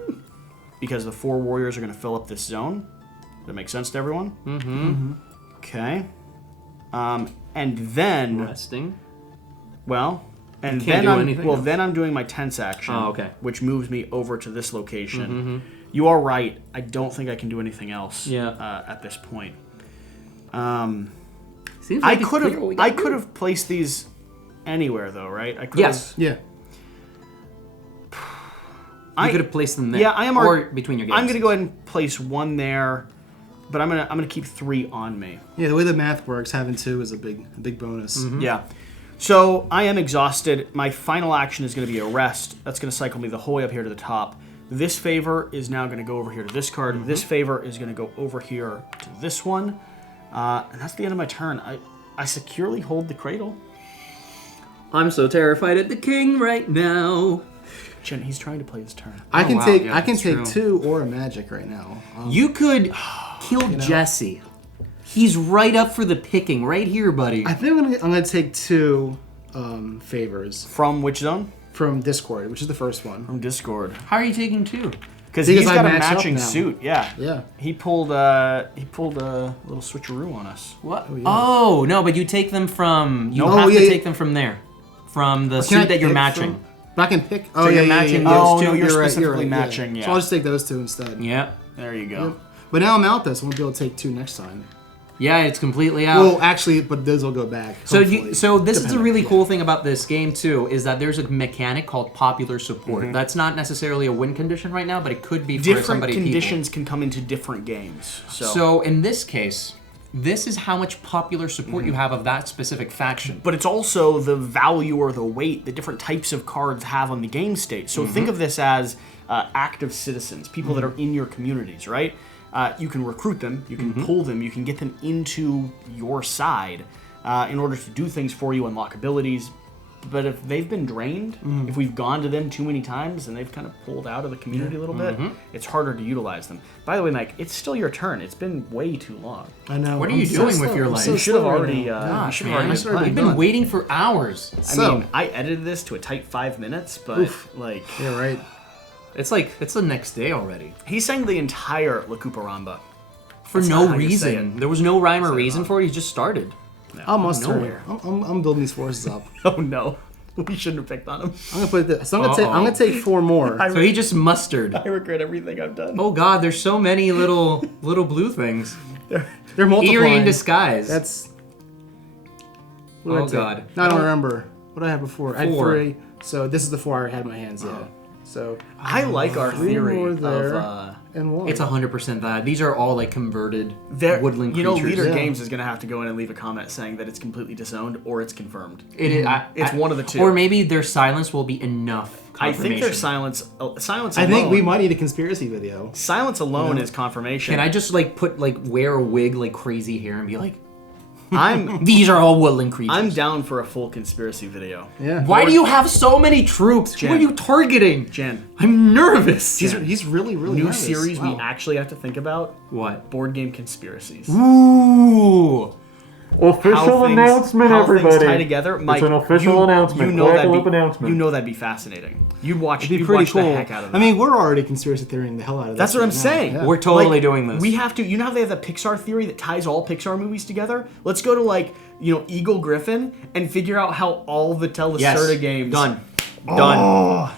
because the 4 warriors are going to fill up this zone. Does that make sense to everyone? Okay. And then... Resting. Well, and You can't then do I'm anything well. else. Then I'm doing my tense action, Oh, okay. which moves me over to this location. You are right. I don't think I can do anything else. Yeah. At this point, Seems I like it's could clear what we have. I gotta do. could have placed these anywhere, though, right? I could Yes. Yeah. You could have placed them there. Yeah, I am. Or between your games. I'm going to go ahead and place 1 there, but I'm gonna keep 3 on me. Yeah, the way the math works, having 2 is a big bonus. Yeah. So I am exhausted. My final action is going to be a rest. That's going to cycle me the whole way up here to the top. This favor is now going to go over here to this card. This favor is going to go over here to this one. And that's the end of my turn. I securely hold the cradle. I'm so terrified at the king right now. Jen, he's trying to play his turn. I can wow, take yeah, I can that's take true. 2 or a magic right now. You could kill Jesse. He's right up for the picking, right here, buddy. I think I'm gonna take 2 favors From which zone? from Discord, which is the first one. From Discord. How are you taking 2? Because Because he's I got a match up matching now. suit. Yeah. Yeah. He pulled a little switcheroo on us. What? yeah. Oh, no, but you take them from... You No, have to yeah, take them from there. From the Can I suit that you're pick matching. But I can pick. So you're matching those Oh, two? no, you're right, specifically right, matching, yeah. So I'll just take those 2 instead. Yeah. There you go. Yep. But now I'm out this. I won't be able to take 2 next time. Yeah, it's completely out. Well, actually, but those will go back. So hopefully. this is a really cool thing about this game too, is that there's a mechanic called popular support. That's not necessarily a win condition right now, but it could be for Different somebody. conditions can come into different games. So in this case, this is how much popular support you have of that specific faction. But it's also the value or the weight that different types of cards have on the game state. So think of this as active citizens, people that are in your communities, right? you can recruit them, you can pull them, you can get them into your side in order to do things for you, unlock abilities. But if they've been drained, if we've gone to them too many times and they've kind of pulled out of the community a little bit, it's harder to utilize them. By the way, Mike, it's still your turn. It's been way too long. I know. What are you doing with your life? You should have already. Gosh, you should man. have already We've been waiting for hours. I mean, I edited this to a tight 5 minutes, but like, Yeah, right. It's the next day already. he sang the entire La Cuparamba. For That's no not how you say reason. it. There was no rhyme or Say it reason wrong. for it. He just started. I'm muster. nowhere. I'm building these forces up. Oh no, we shouldn't have picked on him. I'm gonna put this. So I'm gonna take 4 more. So he just mustered. I regret everything I've done. Oh god, there's so many little blue things. They're multiplying. Eerie in disguise. That's. What did Oh I take? god. No, I don't remember. What did I have before? I had 4. 3. So this is the 4 I had in my hands. Yeah. So I like our 3 theory more there of and 1. It's 100% that. These are all like converted woodland you know, creatures. Leader Yeah. Games is going to have to go in and leave a comment saying that it's completely disowned or it's confirmed. It is, It's one of the two. Or maybe their silence will be enough I confirmation. think their silence alone. I think we might need a conspiracy video. Silence alone is confirmation. Can I just like put like wear a wig like crazy hair and be like, I'm these are all woodland creatures? I'm down for a full conspiracy video. Yeah. Why do you have so many troops? Who are Jen. you targeting? Jen, I'm nervous. He's really new nervous. series we Wow. actually have to think about: What? board game conspiracies. Ooh. Official How things- announcement, how everybody. Things tie together. Mike, an official you, announcement. You know that'd Quackalope be, announcement. You know that'd be fascinating. You'd watch. It'd be You'd pretty watch cool. the heck out of that. I mean, we're already conspiracy theorying the hell out of That's this what I'm right now. saying. Yeah. We're totally Like, doing this. We have to. You know how they have the Pixar theory that ties all Pixar movies together? Let's go to like Eagle Griffin and figure out how all the Telecerta games. Done. Oh. Done.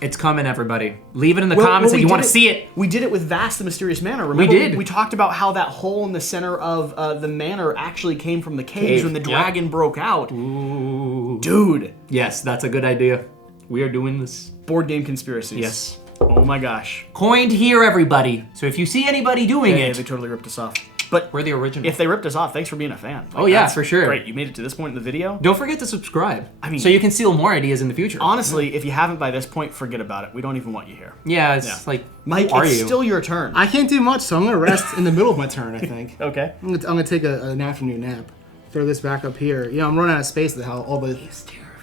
It's coming, everybody. Leave it in the comments if you want to see it. We did it with Vast the Mysterious Manor. Remember, did. We talked about how that hole in the center of the manor actually came from the cave when the Yep. dragon broke out. Ooh. Dude, Yes, that's a good idea. We are doing this. board game conspiracies. Yes. Oh my gosh. Coined here, everybody. So if you see anybody doing Yeah, it, they totally ripped us off. But we're the original. if they ripped us off, thanks for being a fan. Like, Oh, yeah, that's for sure. Great, you made it to this point in the video. Don't forget to subscribe. I mean- so you can steal more ideas in the future. Honestly, if you haven't by this point, forget about it. We don't even want you here. Yeah, it's Yeah. like, Mike, who are it's you? still your turn. I can't do much, so I'm gonna rest in the middle of my turn. I think. Okay. I'm gonna take an afternoon nap. Throw this back up here. I'm running out of space with how all the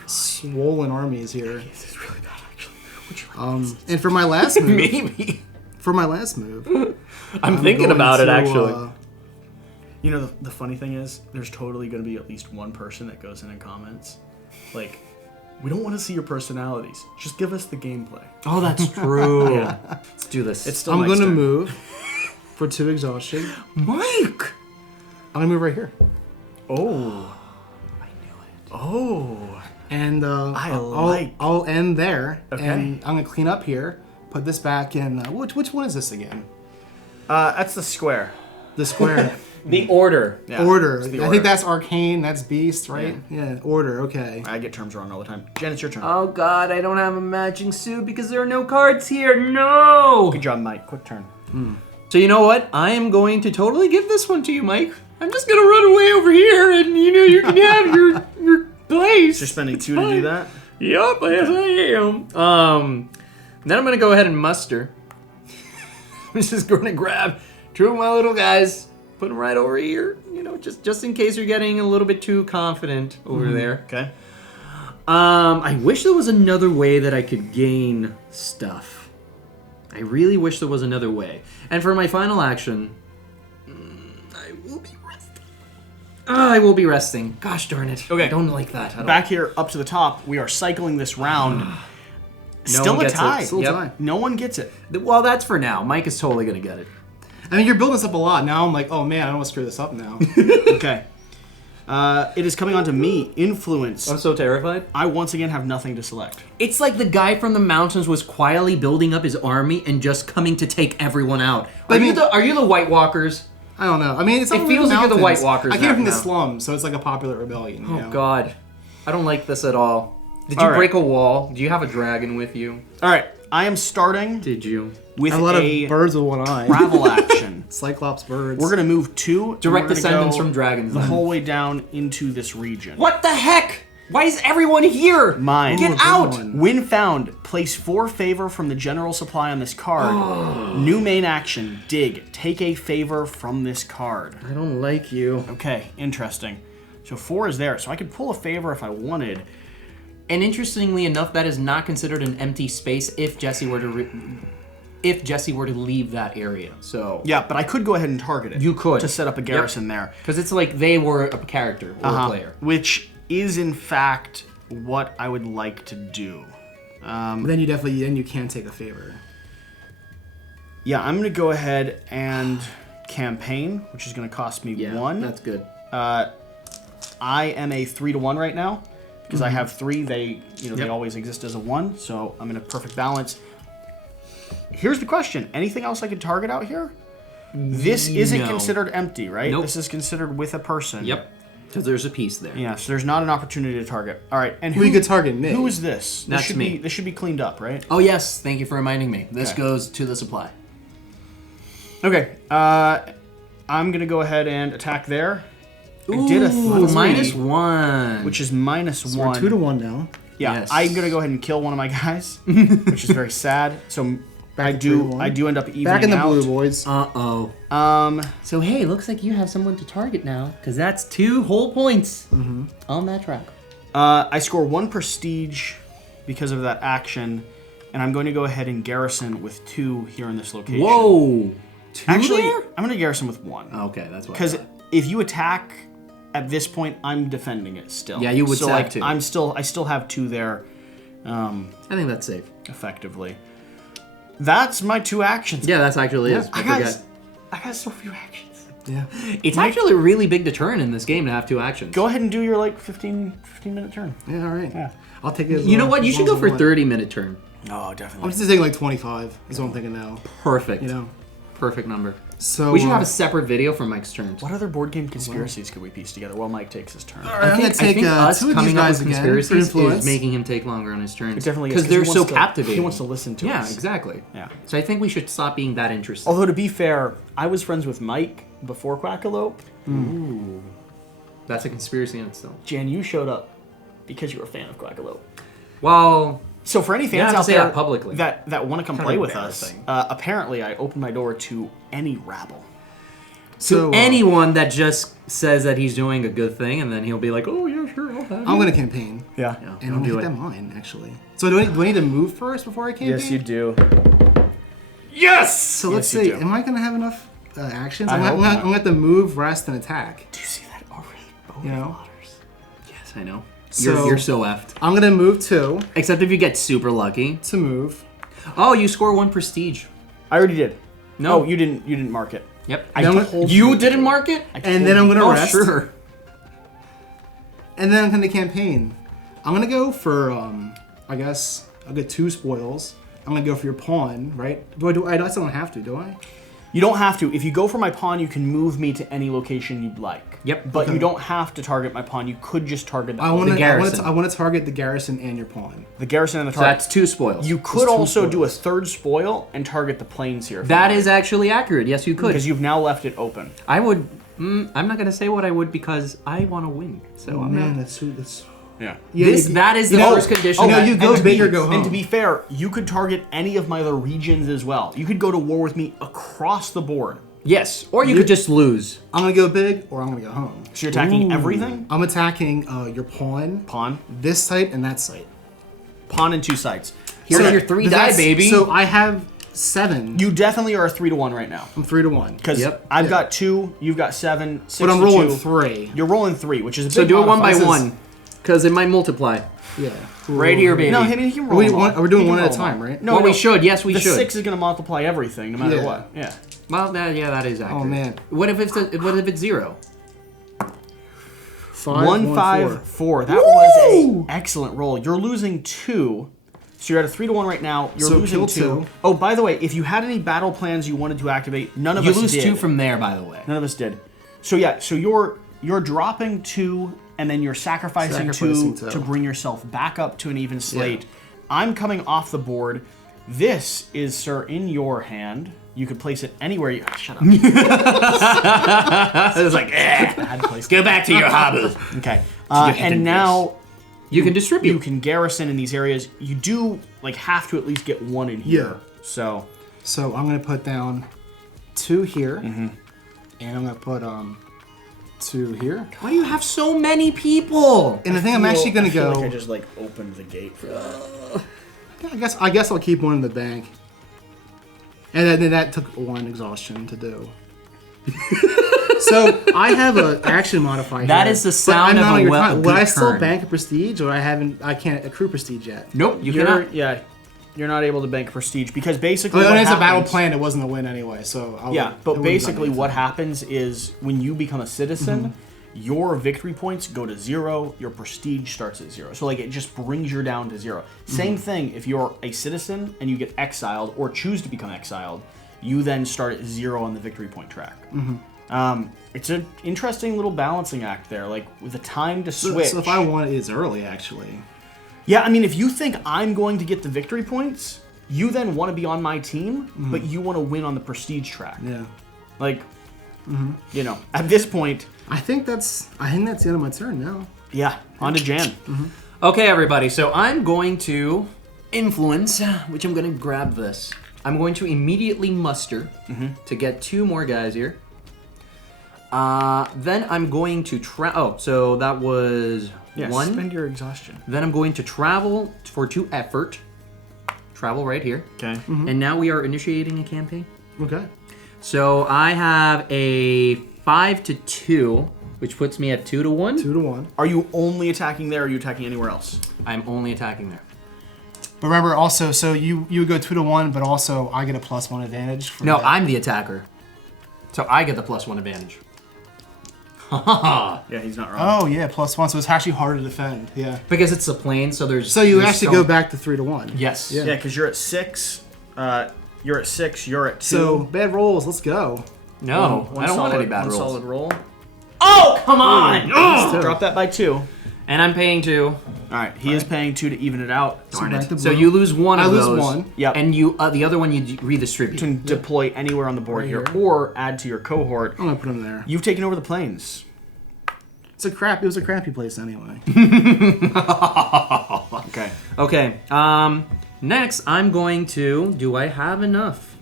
swollen armies here. This is really bad, actually. Would you like And for my last move, Maybe. I'm thinking going about it, to, actually. You know, the funny thing is, there's totally going to be at least one person that goes in and comments, like, we don't want to see your personalities. Just give us the gameplay. Oh, that's true. Let's do this. It's still I'm Mike's gonna turn. move for 2 exhaustion. Mike! I'm gonna move right here. Oh. I knew it. Oh. And like. I'll end there. Okay. And I'm gonna clean up here. Put this back in. Which one is this again? That's the square. The square. The order. Yeah, Order. it's the I order. think that's arcane. That's beast, right? Yeah. Order. Okay. I get terms wrong all the time. Jen, it's your turn. Oh god, I don't have a matching suit because there are no cards here. No! Good job, Mike. Quick turn. So you know what? I am going to totally give this one to you, Mike. I'm just gonna run away over here and you can have your place. You're spending 2 to do that? Yup, yes I am. Then I'm gonna go ahead and muster. I'm just gonna grab 2 of my little guys, put them right over here. Just in case you're getting a little bit too confident over there. Okay. I wish there was another way that I could gain stuff. I really wish there was another way. And for my final action, I will be resting. I will be resting. Gosh darn it. Okay. I don't like that at all. Back here, up to the top, we are cycling this round. Still one a gets it. tie. Still a tie. No one gets it. Well, that's for now. Mike is totally gonna get it. I mean, you're building this up a lot. Now I'm like, oh man, I don't want to screw this up now. Okay. It is coming on to me. Influence. I'm so terrified. I once again have nothing to select. It's like the guy from the mountains was quietly building up his army and just coming to take everyone out. Are you the White Walkers? I don't know. I mean, it's It feels like you're the White Walkers I came from the now. slums, so it's like a popular rebellion. You know? God, I don't like this at all. Did you All right. break a wall? Do you have a dragon with you? All right. I am starting Did you? with A lot a of birds with one eye. travel action. Cyclops birds. We're going to move 2. and Direct we're gonna descendants go from dragons, The then. whole way down into this region. What the heck? Why is everyone here? Mine. Get Ooh, a good out! one. When found, place 4 favor from the general supply on this card. New main action, dig. Take a favor from this card. I don't like you. Okay, interesting. So 4 is there, so I could pull a favor if I wanted. And interestingly enough, that is not considered an empty space if Jesse were to leave that area. So Yeah, but I could go ahead and target it. You could. To set up a garrison there. because it's like they were a character or a player. Which is, in fact, what I would like to do. But then you can take a favor. Yeah, I'm going to go ahead and campaign, which is going to cost me 1. That's good. I am a 3-to-1 right now because I have 3. They always exist as a 1, so I'm in a perfect balance. Here's the question: anything else I could target out here? This isn't No. considered empty, right? Nope. This is considered with a person. Yep. Because there's a piece there. Yeah, so there's not an opportunity to target. All right, and Well, you could target me. Who is this? That's me. This should be cleaned up, right? Oh yes, thank you for reminding me. This Okay. goes to the supply. Okay. I'm gonna go ahead and attack there. I did a 3, -1. which is -1. We're 2-to-1 now. Yeah, Yes. I'm gonna go ahead and kill one of my guys, which is very sad. So Back I to do 3-1. I do end up evening Back in the out. blue, boys. Uh-oh. So hey, looks like you have someone to target now, because that's 2 whole points on that track. I score 1 prestige because of that action, and I'm going to go ahead and garrison with 2 here in this location. Whoa! 2 Actually, there? I'm going to garrison with 1. Okay, that's what. Because if you attack at this point, I'm defending it still. Yeah, you would so sack like, too. I still have 2 there, I think that's safe. effectively. That's my 2 actions. Yeah, that's actually is. I got so few actions. Yeah. It's actually a really big deterrent in this game to have 2 actions. Go ahead and do your like 15-minute turn. Yeah, all right. Yeah. I'll take it. You know what? You should go for 30-minute turn. No, I'm definitely. just thinking like 25 is what I'm thinking now. Perfect. You know. Perfect number. So We should have a separate video for Mike's turns. What other board game conspiracies could we piece together while Mike takes his turn? All right, I'm gonna take us 2 of these coming up guys with again for conspiracies influence. is making him take longer on his turns. It definitely is, because they're he so wants to- captivating. He wants to listen to Yeah, us. exactly. Yeah. So I think we should stop being that interested. Although to be fair, I was friends with Mike before Quackalope. That's a conspiracy in itself. Jan, you showed up because you were a fan of Quackalope. Well, So for any don't fans have to out say there that publicly. that want to come Kind play of with us, embarrassing. apparently I opened my door to any rabble. So anyone that just says that he's doing a good thing, and then he'll be like, "Oh yeah, sure, I'll have it." I'm gonna campaign. Yeah. Yeah, And don't I'm do gonna it. hit that mine actually. So do I need to move first before I campaign? Yes, you do. Yes. So let's Yes, you see. do. Am I gonna have enough actions? I I'm hope gonna not. have to move, rest, and attack. Do you see that already? You know. Yes, I know. So- You're so effed. I'm gonna move 2 Except if you get super lucky. to move. Oh, you score 1 prestige. I already did. No. Oh, you didn't mark it. Yep. I Then told You didn't mark it? And then I'm gonna Oh, rest. sure. And then I'm gonna campaign. I'm gonna go for I guess I'll get 2 spoils. I'm gonna go for your pawn, right? I still don't have to, do I? You don't have to. If you go for my pawn, you can move me to any location you'd like. Yep. But you Okay. don't have to target my pawn. You could just target I want to. garrison. I want to target the garrison and your pawn. the garrison and the So target. that's 2 spoils. You could two also do a spoils. 3rd spoil and target the plains here. That is actually accurate. Yes, you could. because you've now left it open. I would. I'm not gonna say what I would because I want to win. So Oh I'm man, not. that's Yeah. That is the first condition. No, you go and to big be- or go home. And to be fair, you could target any of my other regions as well. You could go to war with me across the board. Yes, or you could just lose. I'm gonna go big or I'm gonna go home. So you're attacking everything? I'm attacking your pawn, Pawn. this site, and that site. Pawn and 2 sites. Here's So your 3 die, That's- baby. So I have 7. You definitely are a 3-to-1 right now. I'm 3-to-1. Because Yep. I've got 2, you've got 7, 6 But I'm to rolling 2. 3. You're rolling 3, which is a big so do it one by modifier. one, because it might multiply. Yeah. Right here, baby. No, I mean, you can roll We them all. want- we're doing You can one at a roll them time, all. right? No, Well, no, we should. Yes, we the should. 6 is going to multiply everything, no matter Yeah. what. Yeah. Well, that is accurate. Oh, man. What if it's 0? 5, 1, 1, 5, 4. 4. That was an excellent roll. You're losing 2. So you're at a 3-to-1 right now. You're So losing kill 2. 2. Oh, by the way, if you had any battle plans you wanted to activate, none of You us lose did. 2 from there, by the way. None of us did. So yeah, so you're dropping 2, and then you're sacrificing 2 Sacrificing 2. to bring yourself back up to an even slate. I'm coming off the board. This is, sir, in your hand. You could place it anywhere you... shut up. I was like, I had to place it. go back to your hobby. Okay. get the And now You can distribute. You can garrison in these areas. You do like have to at least get one in here. Yeah. So I'm gonna put down 2 here, and I'm gonna put 2 here. Why do you have so many people? And I think I'm actually gonna go. Like I just like opened the gate for that. Yeah, I guess I'll keep one in the bank. And then that took 1 exhaustion to do. So I have an action modifier. That here, is the but sound I'm not of on a your well- time. good Would I still turn. bank a prestige, or I can't accrue prestige yet? Nope, you cannot. Yeah, you're not able to bank prestige because Oh, basically what it's a battle happens- plan. It wasn't a win anyway. So Yeah, it but wouldn't basically matter. what happens is when you become a citizen, your victory points go to 0, your prestige starts at 0. So like it just brings you down to 0. Same thing if you're a citizen and you get exiled or choose to become exiled, you then start at 0 on the victory point track. It's an interesting little balancing act there, like with the time to switch. So if I want it, it's early actually. Yeah, I mean, if you think I'm going to get the victory points, you then want to be on my team, but you want to win on the prestige track. Yeah. Like, you know, at this point, I think that's the end of my turn now. yeah, on to Jan. Okay, everybody, so I'm going to influence, which I'm going to grab this. I'm going to immediately muster to get 2 more guys here. Then I'm going to so that was Yeah, 1. spend your exhaustion. Then I'm going to travel for 2 effort. Travel right here. Okay. And now we are initiating a campaign. Okay. So I have a 5 to 2, which puts me at 2 to 1. 2 to 1. Are you only attacking there or are you attacking anywhere else? I'm only attacking there. But remember also, so you would go 2 to 1, but also I get a +1 advantage. For No, that. I'm the attacker. So I get the +1 advantage. Yeah, he's not wrong. Oh yeah, +1, so it's actually harder to defend. Yeah. Because it's a plane, so there's... So you there's actually so- go back to 3 to 1. Yes. Yeah. Yeah, because you're at 6. You're at 6. You're at 2. So bad rolls. Let's go. No, One I don't want any solid- bad one rolls. solid roll. Oh, come on! Two. Drop that by 2. And I'm paying 2. All right, he is paying 2 to even it out. Darn back it. to So blue. you lose 1 I of lose those. 1. Yep. And you the other one you redistribute. To deploy anywhere on the board Right here, here. or add to your cohort. I'm gonna put him there. You've taken over the plains. It was a crappy place anyway. Okay. Okay. Next, I'm going to... Do I have enough?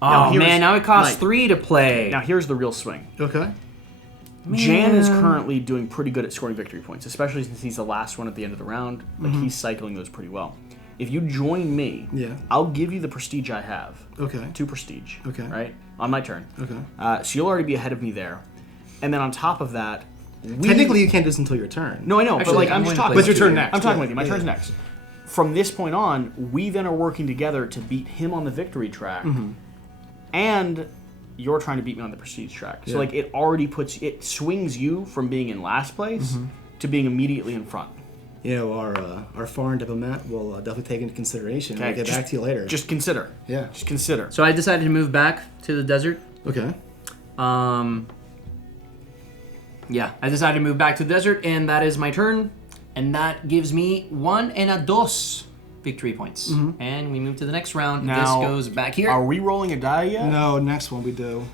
Now, Oh, here's- man, now it costs Mike. 3 to play. Now here's the real swing. Okay. Jan is currently doing pretty good at scoring victory points, especially since he's the last one at the end of the round. Like he's cycling those pretty well. If you join me, Yeah. I'll give you the prestige I have. Okay. 2 prestige. Okay. Right? On my turn. Okay. So you'll already be ahead of me there. And then on top of that, Technically, you can't do this until your turn. No, I know, Actually, but like I'm I'm going just to talking. play But your turn next. I'm talking Yeah. with you. My Yeah. turn's next. From this point on, we then are working together to beat him on the victory track, and you're trying to beat me on the prestige track. So Yeah. like it swings you from being in last place to being immediately in front. You know, our foreign diplomat will definitely take into consideration. Okay, We'll get just- back to you later. Just consider. Yeah. Just consider. So I decided to move back to the desert. Okay. Yeah, I decided to move back to the desert, and that is my turn. And that gives me 1 and a 2 victory points. And we move to the next round. Now, this goes back here. Are we rolling a die yet? No, next one we do.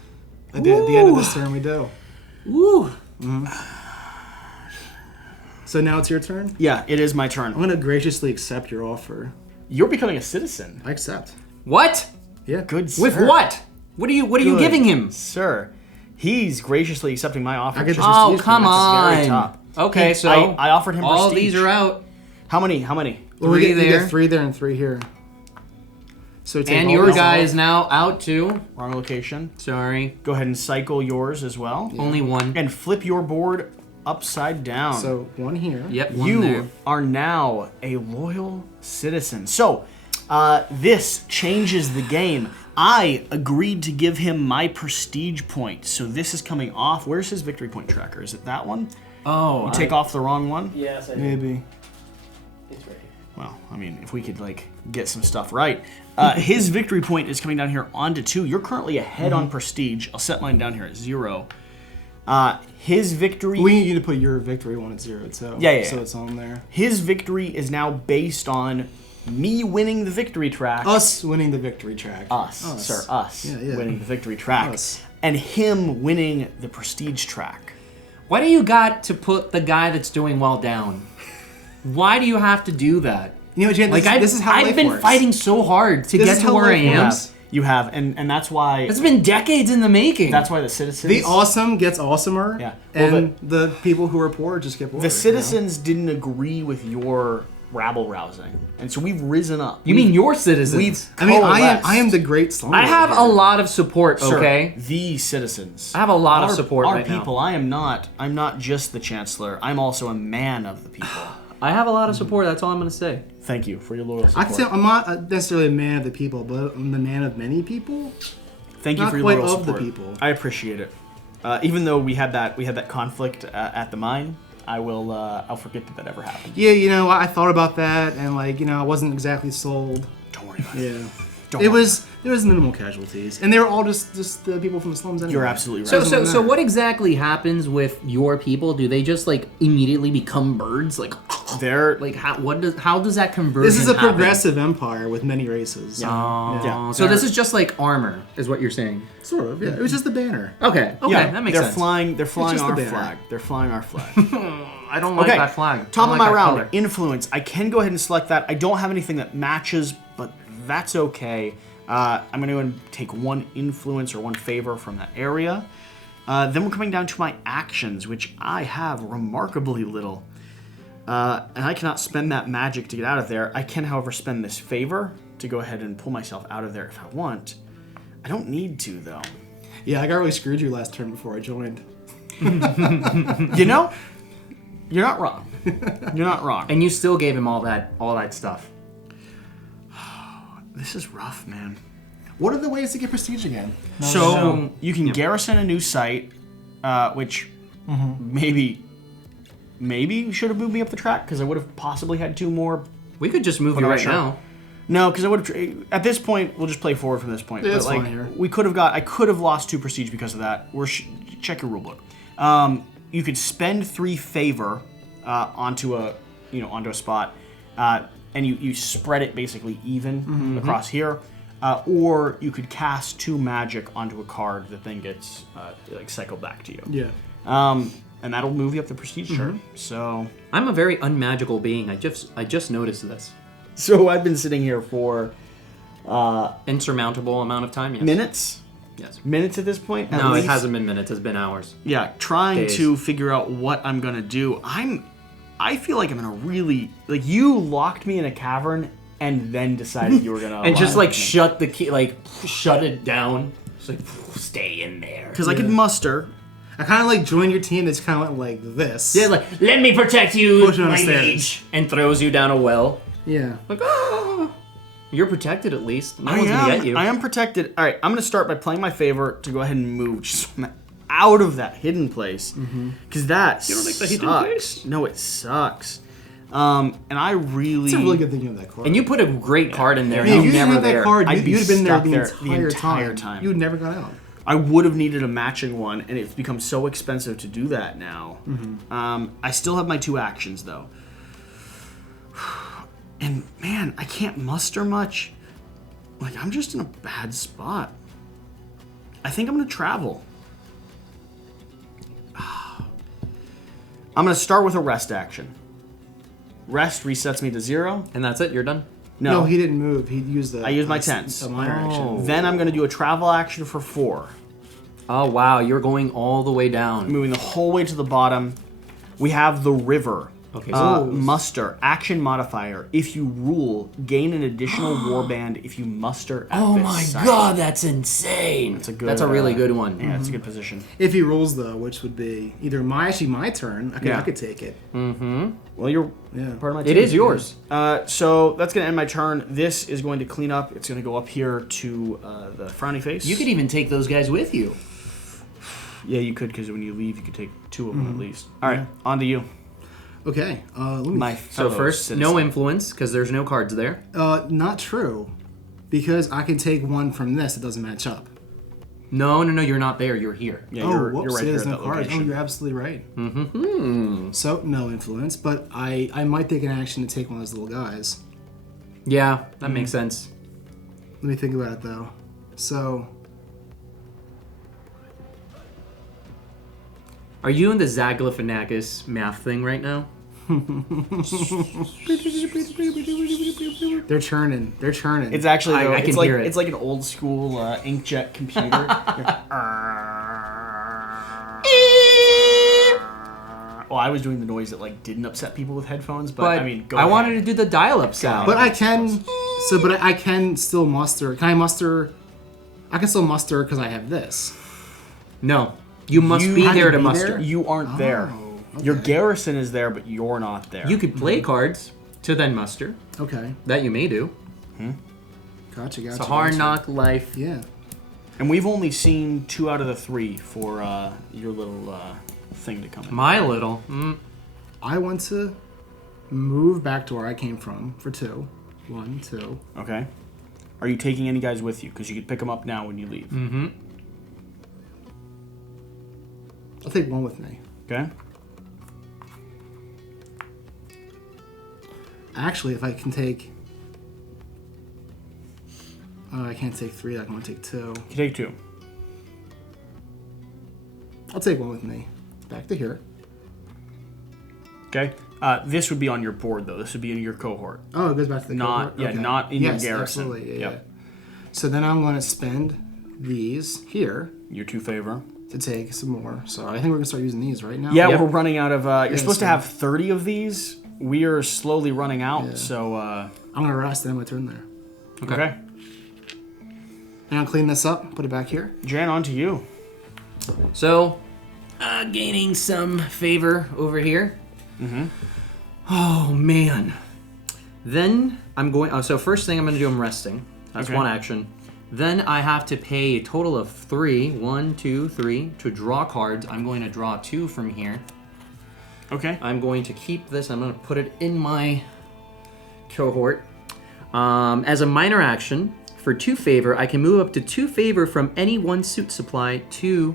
At the end of this turn we do. Woo! So now it's your turn. Yeah, it is my turn. I'm gonna graciously accept your offer. You're becoming a citizen. I accept. What? Yeah. Good With sir. what? What are you Good giving him? Sir, he's graciously accepting my offer. I get Just- the Oh, prestige come points. on. very top. Okay, so I offered him all prestige. these are out. How many? Well, we 3 get, you there. get 3 there and 3 here. So take And all your these guy off. is now out too. Wrong location. Sorry. Go ahead and cycle yours as well. Only 1. And flip your board upside down. So 1 here. Yep, 1 you there. are now a loyal citizen. So, this changes the game. I agreed to give him my prestige points. So this is coming off. Where's his victory point tracker? Is it that one? Oh, You take off the wrong one? Yes, I did. Maybe. It's right here. Well, I mean, if we could like get some stuff right. His victory point is coming down here onto 2. You're currently ahead on prestige. I'll set mine down here at 0. His victory. We need you to put your victory one at 0 too. Yeah. So it's on there. His victory is now based on me winning the victory track. Us winning the victory track. Us. Yeah. Winning the victory track. Us. And him winning the prestige track. Why do you got to put the guy that's doing well down? Why do you have to do that? You know, Jan, this is how I've life been works. fighting so hard to This get is to how where I life am. works. You have, and that's why. It's been decades in the making. That's why the citizens. The awesome gets awesomer, Yeah. Well, and the people who are poor just get poorer. The citizens didn't agree with your rabble rousing, and so we've risen up. You mean your citizens? We've I mean, coalesced. I am the great slumber. I have a lot of support, Sir, okay? the citizens. I have a lot of support Our right now. people. I'm not just the Chancellor. I'm also a man of the people. I have a lot of support, that's all I'm going to say. Thank you for your loyal I support. can say I'm not necessarily a man of the people, but I'm the man of many people. Thank you not for your quite loyal of the support. people. I appreciate it. Even though we had that conflict at the mine, I'll forget that ever happened. Yeah, you know, I thought about that, and like, you know, I wasn't exactly sold. Don't worry about it. Yeah, Don't there worry was minimal casualties, and they were all just the people from the slums anyway. You're absolutely right. So what exactly happens with your people? Do they just like immediately become birds? Like They're like how does that conversion This is a happen? progressive empire with many races. Oh, Yeah. so this is just like armor, is what you're saying? Sort of. Yeah, it was just the banner. Okay, yeah, that makes they're sense. flying. They're flying just the our banner. flag. They're flying our flag. I don't like Okay, that flag. top I of don't my like that round, color. influence. I can go ahead and select that. I don't have anything that matches, but that's okay. I'm going to go and take one influence or one favor from that area. Then we're coming down to my actions, which I have remarkably little. And I cannot spend that magic to get out of there. I can, however, spend this favor to go ahead and pull myself out of there if I want. I don't need to, though. Yeah, I got really screwed you last turn before I joined. You know, you're not wrong. You're not wrong. And you still gave him all that stuff. This is rough, man. What are the ways to get prestige again? So you can garrison a new site, which maybe should have moved me up the track because I would have possibly had 2 more. We could just move But you I'm right sure. now. No, because I would have. At this point, we'll just play forward from this point. Yeah, but it's like, fine here. we could have I could have lost 2 prestige because of that. Check your rulebook. You could spend 3 favor onto a spot, and you spread it basically even across here. Or you could cast 2 magic onto a card that then gets cycled back to you. Yeah. And that'll move you up the prestige chart. So I'm a very unmagical being. I just noticed this. I've been sitting here for Insurmountable amount of time, yes. minutes. Yes. Minutes at this point. At No, least. it hasn't been minutes. It's been hours. Yeah, trying Days. to figure out what I'm gonna do. I feel like I'm in a really you locked me in a cavern and then decided you were gonna And just allow like me. shut the key, like shut it down. Just like stay in there. Because I could muster. I kind of like joined your team that's kind of went like this. Yeah, like let me protect you, Push it on my the stairs. mage, and throws you down a well. Yeah. Like you're protected at least. No one's gonna get you. I am protected. All right, I'm gonna start by playing my favor to go ahead and move just out of that hidden place because that You don't like the hidden sucks. place? No, it sucks. And I really It's a really good thing you have that card. And you put a great card in there. Yeah, and you you're didn't never have that there. card. I'd be You'd have been there stuck the there entire, the entire time. You would never got out. I would have needed a matching one, and it's become so expensive to do that now. I still have my 2 actions, though. And, man, I can't muster much. Like, I'm just in a bad spot. I think I'm going to travel. I'm going to start with a rest action. Rest resets me to 0. And that's it. You're done. No, No, he didn't move. He used the. I used my tense. A minor action. Then I'm going to do a travel action for 4. Oh wow, you're going all the way down. Moving the whole way to the bottom. We have the river. Okay. Muster, action modifier. If you rule, gain an additional warband if you muster at Oh this my site. god, that's insane. That's a good. That's a really good one. Yeah, it's a good position. If he rolls though, which would be either my turn. I could take it. Well, you're Yeah. part of my It team. is yours. So that's going to end my turn. This is going to clean up. It's going to go up here to the frowny face. You could even take those guys with you. Yeah, you could, because when you leave, you could take 2 of them at least. All right, on to you. Okay. Let me. My So fellow first, citizen. no influence because there's no cards there. Not true, because I can take one from this. It doesn't match up. No, you're not there. You're here. Yeah, Oh, you're whoops! right here There's at no that cards. Oh, location. you're absolutely right. So no influence, but I might take an action to take one of those little guys. Yeah, that makes sense. Let me think about it though. So Are you in the Zagalifanakis math thing right now? They're churning. They're churning. It's actually I can hear it. It's like an old school inkjet computer. Well, I was doing the noise that like didn't upset people with headphones, but I mean, go I ahead. wanted to do the dial-up sound. But I can. But I can still muster. Can I muster? I can still muster because I have this. No, you must be had there to to be muster. there? You aren't there. Your garrison is there, but you're not there. You could play cards to then muster. Okay. That you may do. Gotcha. It's a hard knock life. Yeah. And we've only seen 2 out of the 3 for your little thing to come in. My little. I want to move back to where I came from for 2. 1, 2. Okay. Are you taking any guys with you? Because you could pick them up now when you leave. Mm-hmm. I'll take 1 with me. Okay. Actually, if I can take... I can't take 3. I can only take 2. You can take 2. I'll take 1 with me. Back to here. Okay. This would be on your board, though. This would be in your cohort. Oh, it goes back to the Not, cohort? Okay. not in your Yes, garrison. absolutely. Yeah, Yep. So then I'm going to spend these here Your 2 favor. to take some more. So I think we're going to start using these right now. Yeah, Yep. we're running out of... you're supposed to so- have 30 of these. We are slowly running out, Yeah. so... I'm going to rest and then my turn there. Okay. And I'll clean this up, put it back here. Jan, on to you. So, gaining some favor over here. Oh, man. Then I'm going... so first thing I'm going to do, I'm resting. That's Okay. 1 action. Then I have to pay a total of 3, 1, 2, 3, to draw cards. I'm going to draw 2 from here. Okay. I'm going to keep this. I'm going to put it in my cohort. As a minor action, for 2 favor, I can move up to 2 favor from any 1 suit supply to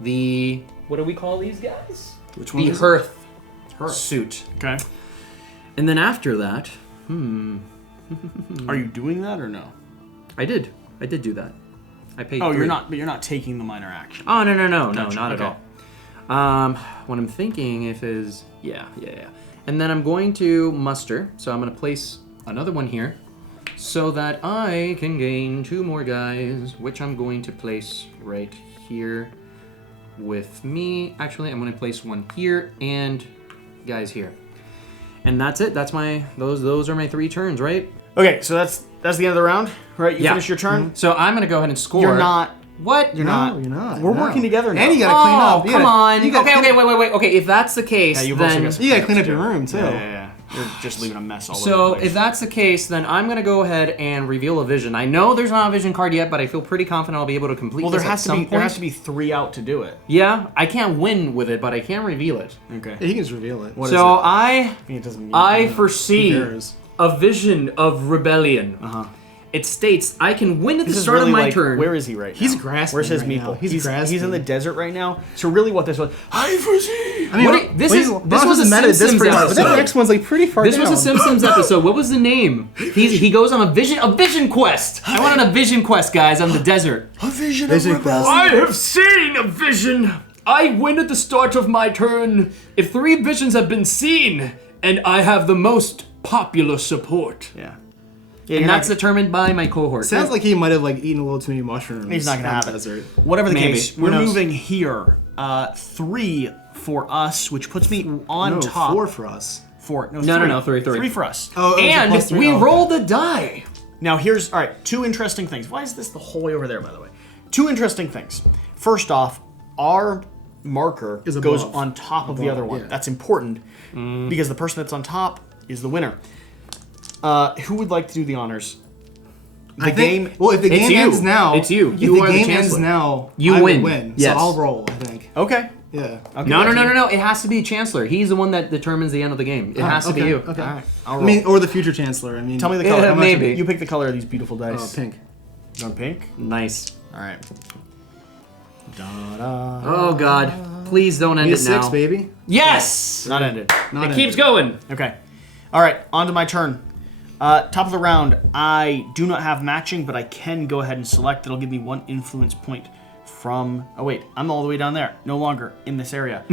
the... What do we call these guys? Which one The is it? Hearth suit. Okay. And then after that, Are you doing that or no? I did do that. I paid. Oh, 3. you're not. But you're not taking the minor action. Oh no, Gotcha, not okay. at all. What I'm thinking is yeah. And then I'm going to muster. So I'm going to place another one here, so that I can gain 2 more guys, which I'm going to place right here with me. Actually, I'm going to place 1 here and guys here. And that's it. That's my those are my 3 turns, right? Okay, so that's the end of the round, right? You Yeah. finish your turn. So I'm going to go ahead and score. You're not. What? You're No, not. you're not. We're No. working together now. And you got to clean up. Come on. You gotta Okay, clean- wait. Okay, if that's the case, Yeah, you've also then got some You got to clean up cleanups your to do. room, too. Yeah. You're just leaving a mess all over so the place. if that's the case, then I'm gonna go ahead and reveal a vision. I know there's not a vision card yet, but I feel pretty confident I'll be able to complete well, this there has at some to be point. there has to be 3 out to do it. Yeah, I can't win with it, but I can reveal it. Okay. Yeah, he can just reveal it. What is So it? I It doesn't mean I Who foresee cares? a vision of rebellion. It states I can win at the This is start really of my like, turn. where is he right now? He's grasping Where's his right meeple? now. He's He's in grasping. the desert right now. So really, what this was? I foresee. I mean, What- this was a meta Simpsons But that episode. next one's like pretty far This down. was a Simpsons episode. What was the name? He goes on a vision quest. I went on a vision quest, guys, on the desert. A vision Vision of rebellion. I have seen a vision. I win at the start of my turn. If 3 visions have been seen, and I have the most popular support. Yeah. And that's determined by my cohort. Sounds like he might have like eaten a little too many mushrooms. He's not gonna on have the it. desert. Whatever the Maybe. case, Who we're knows? moving here. 3 for us, which puts me on No, top. 4 for us. 4. No, No, 3. three. 3 for us. Oh, it was a and plus 3. we Oh, roll the die. Now here's all right. 2 interesting things. Why is this the whole way over there? By the way, 2 interesting things. First off, our marker Is goes above. on top of the other one. yeah. That's important because the person that's on top is the winner. Who would like to do the honors? I think, well, if the It's game you. ends now, It's you. If You the are the game ends Chancellor. now, You I win. will win. Yes. So I'll roll. I think. Okay. Yeah. Okay. No. It has to be Chancellor. He's the one that determines the end of the game. It has to be okay, you. Okay. All right. I'll I roll. mean, or the future chancellor. I mean, Tell me the Yeah, color. How much- maybe. You pick the color of these beautiful Oh, dice. pink. You want pink? Nice. All right. Da-da. Oh God! Please don't end Be a it now. 6, baby. Yes. Not ended. Not It keeps ended. going. Okay. All right. On to my turn. Top of the round. I do not have matching, but I can go ahead and select. It'll give me 1 influence point from... Oh, wait. I'm all the way down there. No longer in this area.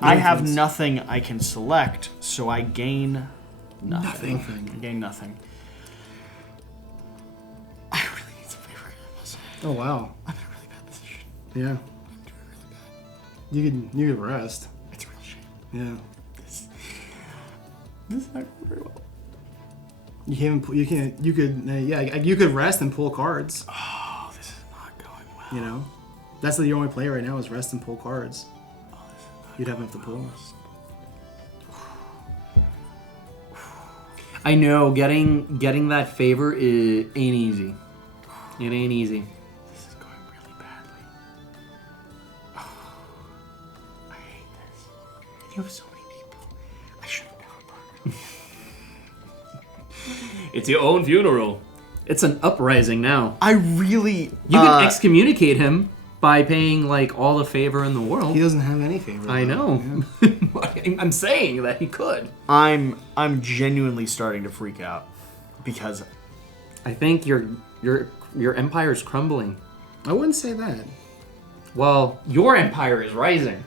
I have nothing I can select, so I gain nothing. I gain nothing. I really need some favor. Oh, wow. I'm in a really bad position. Yeah. You could rest. It's a real shame. Yeah. This is not going very well. You could rest and pull cards. Oh, this is not going well. You know, that's the only play right now is rest and pull cards. Oh, this is not You'd have enough to pull. I know getting that favor ain't easy. It ain't easy. This is going really badly. Oh, I hate this. You have so many people. I should have never partnered. It's your own funeral. It's an uprising now. I really... You can excommunicate him by paying like all the favor in the world. He doesn't have any favor. I know. I'm saying that he could. I'm genuinely starting to freak out because I think your empire is crumbling. I wouldn't say that. Well, your empire is rising.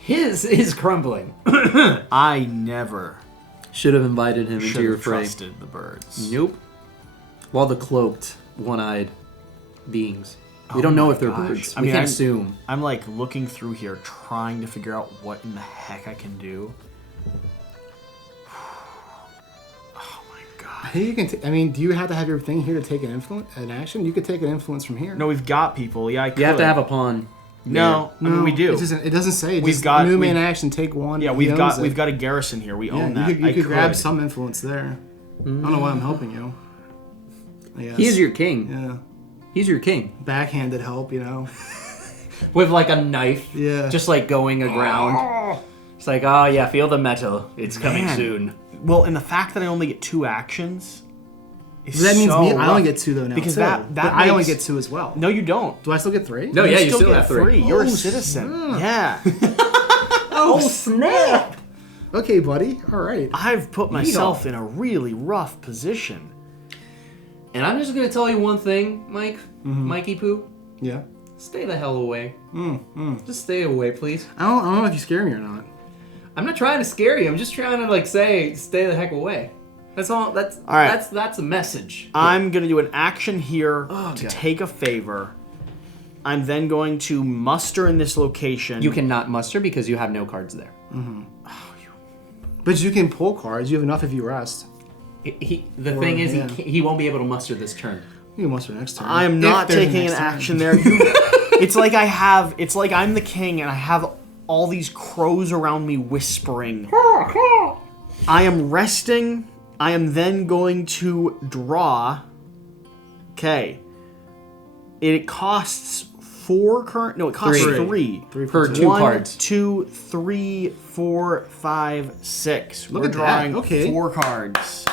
His is crumbling. I never Should have invited him into should your have fray. trusted the birds. Nope. Well, the cloaked, one-eyed beings. We don't know if they're gosh. birds. I We mean, can I'm- assume. I'm like looking through here, trying to figure out what in the heck I can do. Oh my god! I think you can. I mean, do you have to have your thing here to take an action? You could take an influence from here. No, we've got people. Yeah, I could. You have to have a pawn. No, I mean, we do. It doesn't say. We've got- new we- main action. Take one. Yeah, he we've owns it. got a garrison here. We Yeah, own that. You I could grab some influence there. I don't know why I'm helping you. I guess. He's your king. Yeah. He's your king. Backhanded help, you know. With like a knife. Yeah. Just like going aground. It's like, oh yeah, feel the metal. It's coming Man. soon. Well, and the fact that I only get 2 actions. Is That means so me. I only rough. get 2 though now. Because too. that But I only makes- get 2 as well. No, you don't. Do I still get 3? No, yeah, you still get have 3. You're a Oh, citizen. snap. Yeah. Oh snap! Okay, buddy. All right. I've put myself in a really rough position. And I'm just gonna tell you one thing, Mike. Mm-hmm. Mikey Poo. Yeah. Stay the hell away. Just stay away, please. I don't know if you scare me or not. I'm not trying to scare you. I'm just trying to like say, stay the heck away. That's all. That's All right. That's a message. I'm going to do an action here to God. take a favor. I'm then going to muster in this location. You cannot muster because you have no cards there. But you can pull cards. You have enough if you rest. The thing is, yeah. he won't be able to muster this turn. You can muster next turn. I am If not there's a taking an next turn. action there. It's like it's like I'm the king and I have all these crows around me whispering. I am resting. I am then going to draw. Okay. It costs 4 current. No, it costs 3. 3 Per for 2 1, cards. 2, 3, 4, 5, 6. Look We're at that. drawing Okay. 4 cards.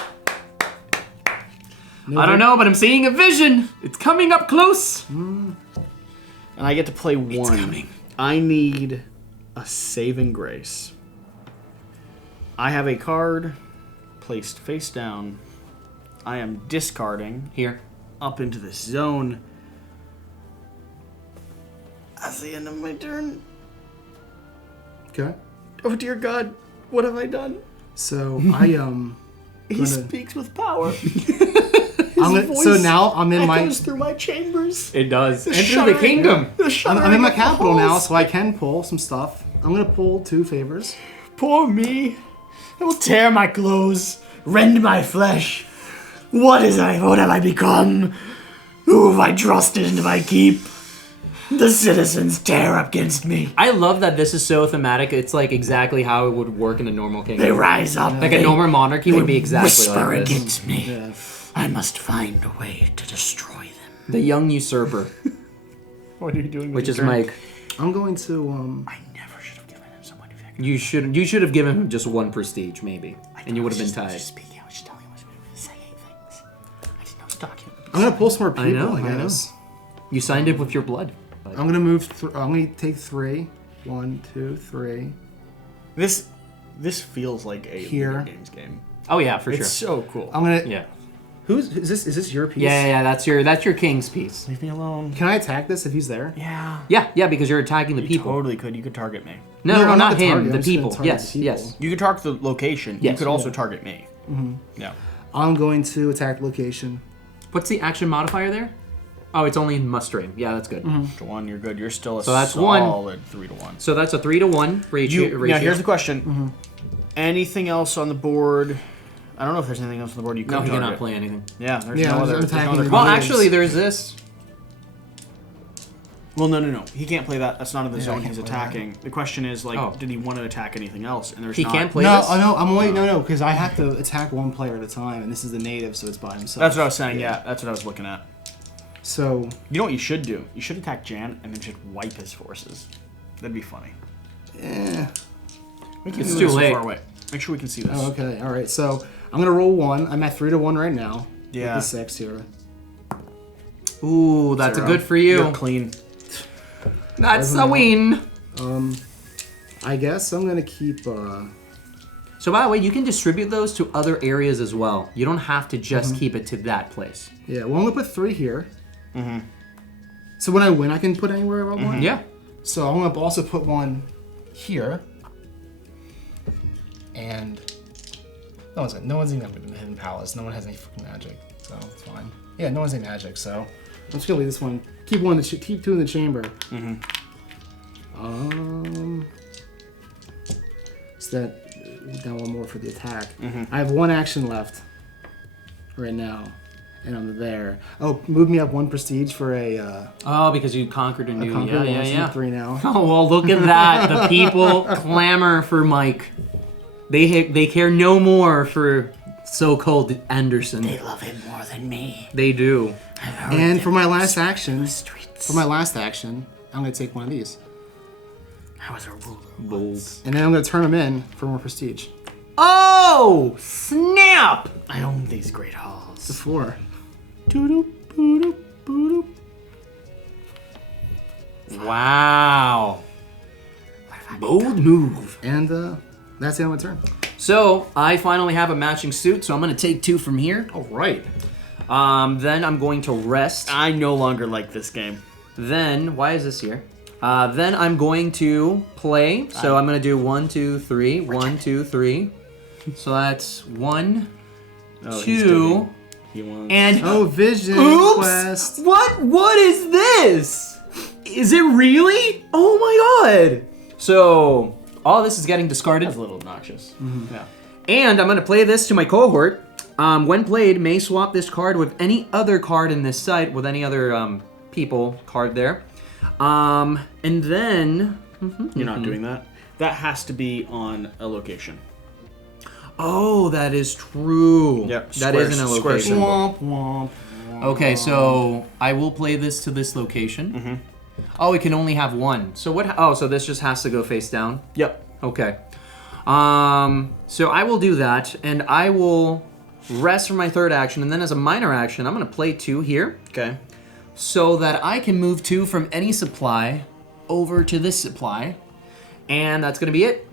I don't know, but I'm seeing a vision. It's coming up close. And I get to play 1. coming. I need a saving grace. I have a card placed face down. I am discarding Here. up into this zone. That's the end of my turn. Okay. Oh dear God, what have I done? So He gonna- speaks with power. so now I'm in my. Echoes through my chambers. It does. And through the shuddering- kingdom. The I'm shuddering in my of the capital now, halls. so I can pull some stuff. I'm gonna pull 2 favors. Poor me. I will tear my clothes, rend my flesh. What have I become? Who have I trusted into my keep? The citizens tear up against me. I love that this is so thematic. It's like exactly how it would work in a normal kingdom. They rise up. Like a normal monarchy would be exactly whisper like this. against me. Yeah. I must find a way to destroy them. The young usurper, What are you doing? which is Mike. I'm going to. I never should have given him someone to pick. You should have given him just 1 prestige, maybe, and you would have been tied. Speaking, I was just telling him I was going to say 8 things. I didn't know I was talking. I'm gonna pull some more people. know, I I know. guess. You signed it with your blood. I'm gonna move. I'm gonna take 3. 1, 2, 3. This feels like a Here. video games game. Oh yeah, for It's sure. so cool. I'm gonna. Yeah. Is this your piece? Yeah, that's your king's piece. Leave me alone. Can I attack this if he's there? Yeah. Yeah, because you're attacking the people. Totally could. You could target me. No, I'm not the him. target. The I'm just gonna people. target Yes, the people. yes. You could target the location. Yes. You could also target me. Yeah. I'm going to attack location. What's the action modifier there? Oh, it's only mustering. Yeah, that's good. To 1, you're good. You're still a So that's one. solid 3 to 1. So that's a 3-to-1 ratio. Now here's the question. Anything else on the board? I don't know if there's anything else on the board you could No, he target. cannot play anything. Yeah, there's Yeah, no I'm other. There's attacking no other the Well, Boardgames. actually, there's this. Well, no. He can't play that. That's not in the zone I he's can't play that. attacking. The question is, like, Oh. did he want to attack anything else? And there's He not. can't play No, this? I'm only because I have to attack one player at a time, and this is the native, so it's by himself. That's what I was saying. Yeah, that's what I was looking at. So You know what you should do? You should attack Jan and then just wipe his forces. That'd be funny. We can It's do too this so late. far away. Make sure we can see this. oh, okay, all right. So I'm gonna roll 1. I'm at 3-to-1 right now. Yeah. With the 6 here. Ooh, that's a 0. good for you. You're clean. That's a win. I guess I'm gonna keep. So by the way, you can distribute those to other areas as well. You don't have to just keep it to that place. Yeah. Well, I'm gonna put 3 here. So when I win, I can put anywhere I want. Yeah. So I'm gonna also put 1 here. And no one's even in the Hidden Palace. No one has any fucking magic, so it's fine. Yeah, no one's any magic, so I'm just gonna leave this one. Keep 1. Keep 2 in the chamber. So that down 1 more for the attack. I have 1 action left right now, and I'm there. Oh, move me up 1 prestige for a Oh, because you conquered a new. conquer Yeah, one, so yeah. 3 now. Oh well, look at that. The people clamor for Mike. They care no more for so-called Anderson. They love him more than me. They do. And for my last action, I'm gonna take 1 of these, I was a ruler. Bold. and then I'm gonna turn them in for more prestige. Oh snap! I own these great halls. The 4. Doo-doo. Wow. Bold move. And that's the end of my turn. So I finally have a matching suit, so I'm gonna take 2 from here. All right. Then I'm going to rest. I no longer like this game. Then why is this here? Then I'm going to play. So I'm gonna do 1, 2, 3. 1, 2, 3. So that's 1, Oh, he's 2, doing- He wants. and Oh, Vision oops! Quest. What is this? Is it really? Oh my god! So all this is getting discarded. That's a little obnoxious. Yeah. And I'm going to play this to my cohort. When played, may swap this card with any other card in this site, with any other people card there. And then... You're not doing that. That has to be on a location. Oh, that is true. Yep, That square- is in a square location. symbol. Womp, womp, womp. Okay, so I will play this to this location. Oh, it can only have 1. So what? Oh, so this just has to go face down. Yep. Okay. So I will do that, and I will rest for my 3rd action, and then as a minor action, I'm going to play 2 here, Okay. so that I can move 2 from any supply over to this supply, and that's going to be it.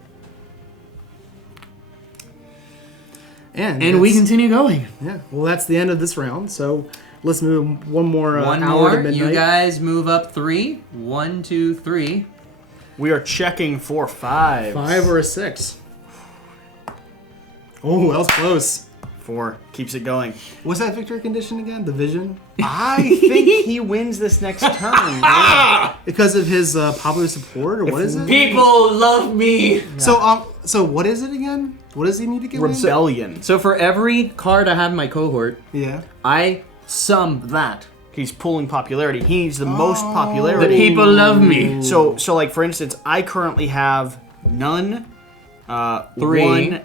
And we that's- continue going. Yeah. Well, that's the end of this round. So let's move one more One hour to more. midnight. You guys move up 3. 1, 2, 3. We are checking for 5. 5 or a 6. Oh, that was close. 4 keeps it going. What's that victory condition again? The Vision? I think he wins this next turn. Because of his popular support, or what is it? People love me. So what is it again? What does he need to get? Rebellion. So for every card I have in my cohort, Yeah. I sum that. He's pulling popularity. He needs the most popularity. The people love me. So like for instance, I currently have none, 3. 1,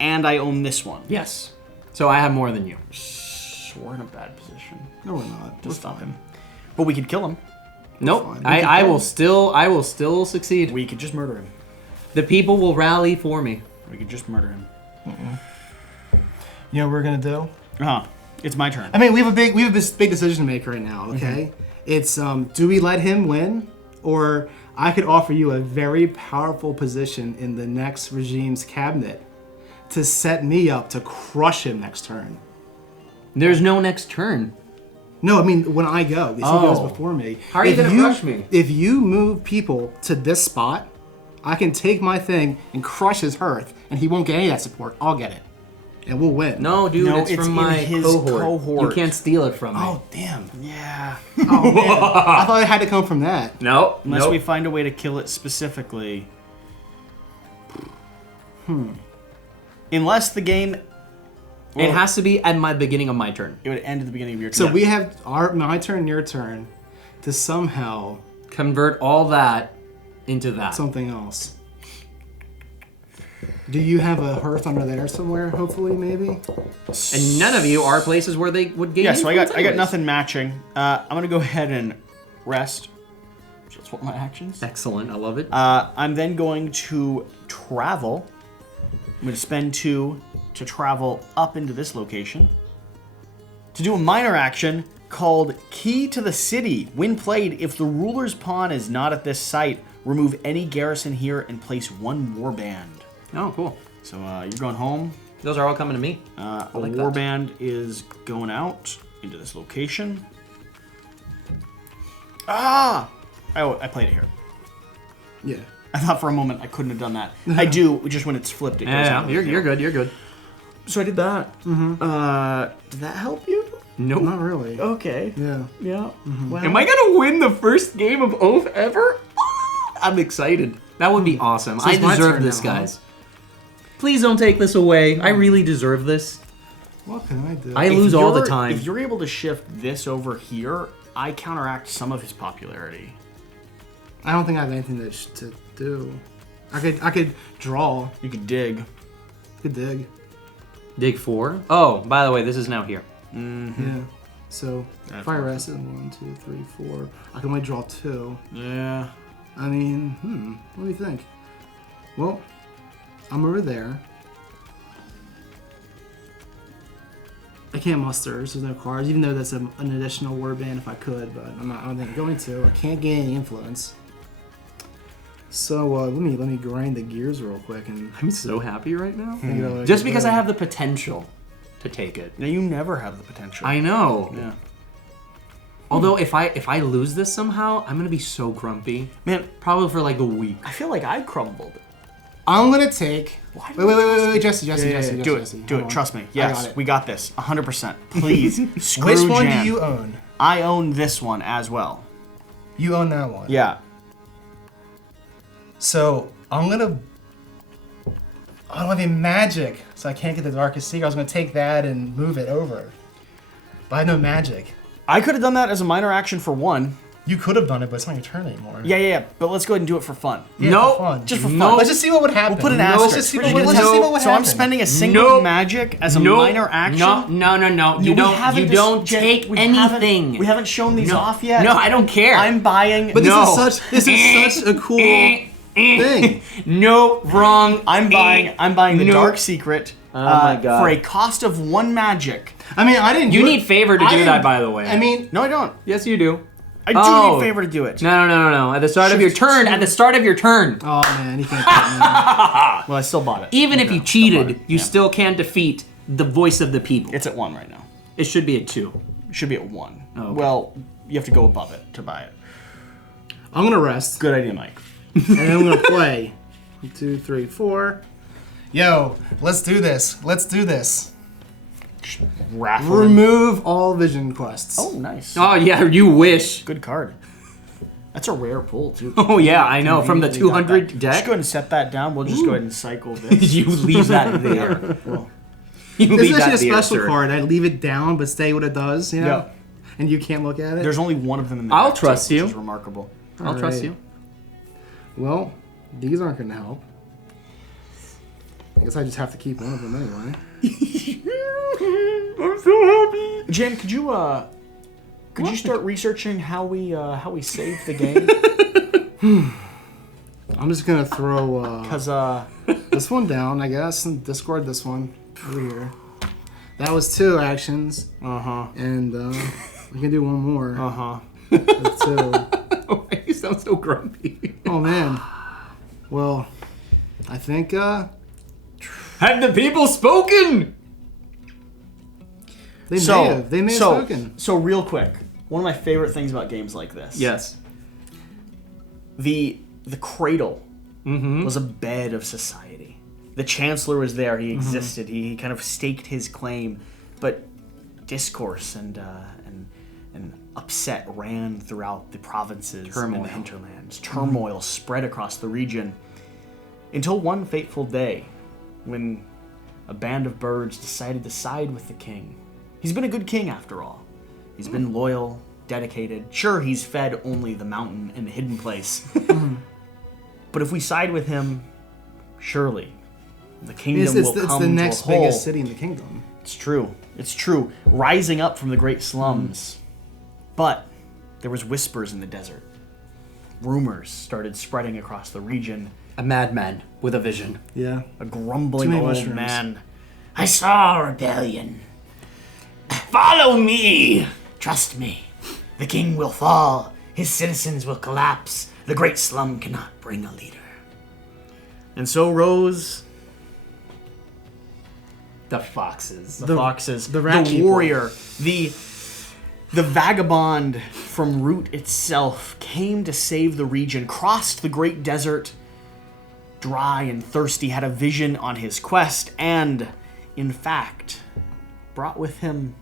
and I own this one. Yes. So I have more than you. So we're in a bad position No, we're not. to stop him. But we could kill him. Nope. fine. I will still succeed. We could just murder him. The people will rally for me. We could just murder him. You know what we're gonna do? It's my turn. I mean, we have this big decision to make right now. Okay, it's do we let him win, or I could offer you a very powerful position in the next regime's cabinet to set me up to crush him next turn. There's no next turn. No, I mean when I go. He goes before me. How are you going to crush me? If you move people to this spot, I can take my thing and crush his hearth, and he won't get any of that support. I'll get it. And we'll win. No, dude, No, it's it's from in my his cohort. cohort. You can't steal it from me. Oh, damn. Yeah. Oh, man. I thought it had to come from that. No, Unless we find a way to kill it specifically. Unless the game... It has to be at my beginning of my turn. It would end at the beginning of your turn. So we have my turn, your turn, to somehow Convert all that into that. something else. Do you have a hearth under there somewhere? Hopefully, maybe. And none of you are places where they would gain. Yeah, so I got anyways. nothing matching. I'm gonna go ahead and rest. That's one of my actions. Excellent, I love it. I'm then going to travel. I'm going to spend 2 to travel up into this location to do a minor action called Key to the City. When played, if the ruler's pawn is not at this site, remove any garrison here and place 1 warband. Oh, cool. So you're going home. Those are all coming to me. A like that. warband is going out into this location. Ah! Oh, I played it here. Yeah. I thought for a moment I couldn't have done that. I do, just when it's flipped, it goes Yeah, out. you're good. You're good. So I did that. Did that help you? Nope. Not really. Okay. Yeah. Yeah. Well, Am I gonna win the first game of Oath ever? I'm excited. That would be awesome. I it's my deserve turn this, now, huh? guys. Please don't take this away. I really deserve this. What can I do? I lose all the you're- time. If you're able to shift this over here, I counteract some of his popularity. I don't think I have anything to do. I could draw. You could dig. Could dig. Dig 4. Oh, by the way, this is now here. Yeah. So if I rest it, 1, 2, 3, 4. I can only draw 2. Yeah. I mean, let me think. Well, I'm over there. I can't muster, so there's no cards, even though that's an additional warband if I could, but I don't think I'm going to. I can't gain any influence. So let me grind the gears real quick and I'm so happy right now. think about what I Just can because do. I have the potential to take it. Now you never have the potential. I know. Yeah. Although if I lose this somehow, I'm gonna be so grumpy. Man, Probably for like a week. I feel like I crumbled. I'm gonna take. Wait, Jesse, Do Jesse, it. Jesse. Do hold it. on. Trust me. I Yes, got it. we got this. 100%. Please. Screw Which one Jan. do you own? I own this one as well. You own that one. Yeah. So I'm gonna. I don't have any magic, so I can't get the Darkest Secret. I was gonna take that and move it over, but I have no magic. I could have done that as a minor action for 1. You could have done it, but it's not your turn anymore. Yeah. But let's go ahead and do it for fun. Yeah, Nope. for fun. Just for fun. No. Let's just see what would happen. We'll put an Let's asterisk. just see We're what, gonna let's do- just see what would so happen. I'm spending a single Nope. magic as a Nope. minor action. No. You We don't. haven't You dis- don't Jen, take we anything. We haven't shown these No. off yet. No, I don't care. I'm buying. But No. this is such a cool thing. No, wrong. I'm buying the No. Dark Secret. my God. For a cost of 1 magic. I mean, I didn't. You do need it. favor to I do didn't- that, by the way. I mean, No, I don't. yes, you do. I do Oh. need favor to do it. No. At the start of your turn. At the start of your turn. oh man, he can't. Get me. Well, I still bought it. Even if you bought cheated, it, you yeah. still can't defeat the voice of the people. It's at 1 right now. It should be a 2. It should be at 1. okay. Well, you have to go above it to buy it. I'm gonna rest, Good idea, Mike. and then I'm gonna play. 1, 2, 3, 4. Yo, let's do this. Let's do this. Raffle. Remove all vision quests. Oh, nice. Oh yeah, you wish. Good card. That's a rare pull, too. Oh yeah, I know. From the Immediately got 200 Just deck, go ahead and set that down. We'll just go ahead and cycle this. you leave that there. Well, You This leave is that actually a there, special sir. card. I leave it down, but stay what it does. You know, Yeah. and you can't look at it. there's only one of them in the I'll deck, trust too, you. Which is remarkable. I'll trust Alright. you. Well, these aren't gonna help. I guess I just have to keep one of them anyway. I'm so happy. Jen, could you start researching how we save the game? I'm just gonna throw Because this one down, I guess, and discard this one over here. That was 2 actions, and we can do one more. With 2. Oh, you sound so grumpy. Oh man. Well, I think Have the people spoken? They may have spoken. So real quick, one of my favorite things about games like this. Yes. The cradle was a bed of society. The Chancellor was there. He existed. He kind of staked his claim, but discourse and upset ran throughout the provinces and the hinterlands. Turmoil spread across the region until one fateful day when a band of birds decided to side with the king. He's been a good king after all. He's been loyal, dedicated. Sure, he's fed only the mountain and the hidden place. But if we side with him, surely the kingdom will come it's the next to a whole. biggest city in the kingdom. It's true. It's true. Rising up from the great slums. But there was whispers in the desert. Rumors started spreading across the region. A madman with a vision. Yeah. A grumbling Too many old mushrooms. man. I saw a rebellion. Follow me. Trust me. The king will fall. His citizens will collapse. The great slum cannot bring a leader. And so rose The foxes. the foxes, the rat people. warrior, the vagabond from Root itself came to save the region, crossed the great desert, dry and thirsty, had a vision on his quest, and, in fact, brought with him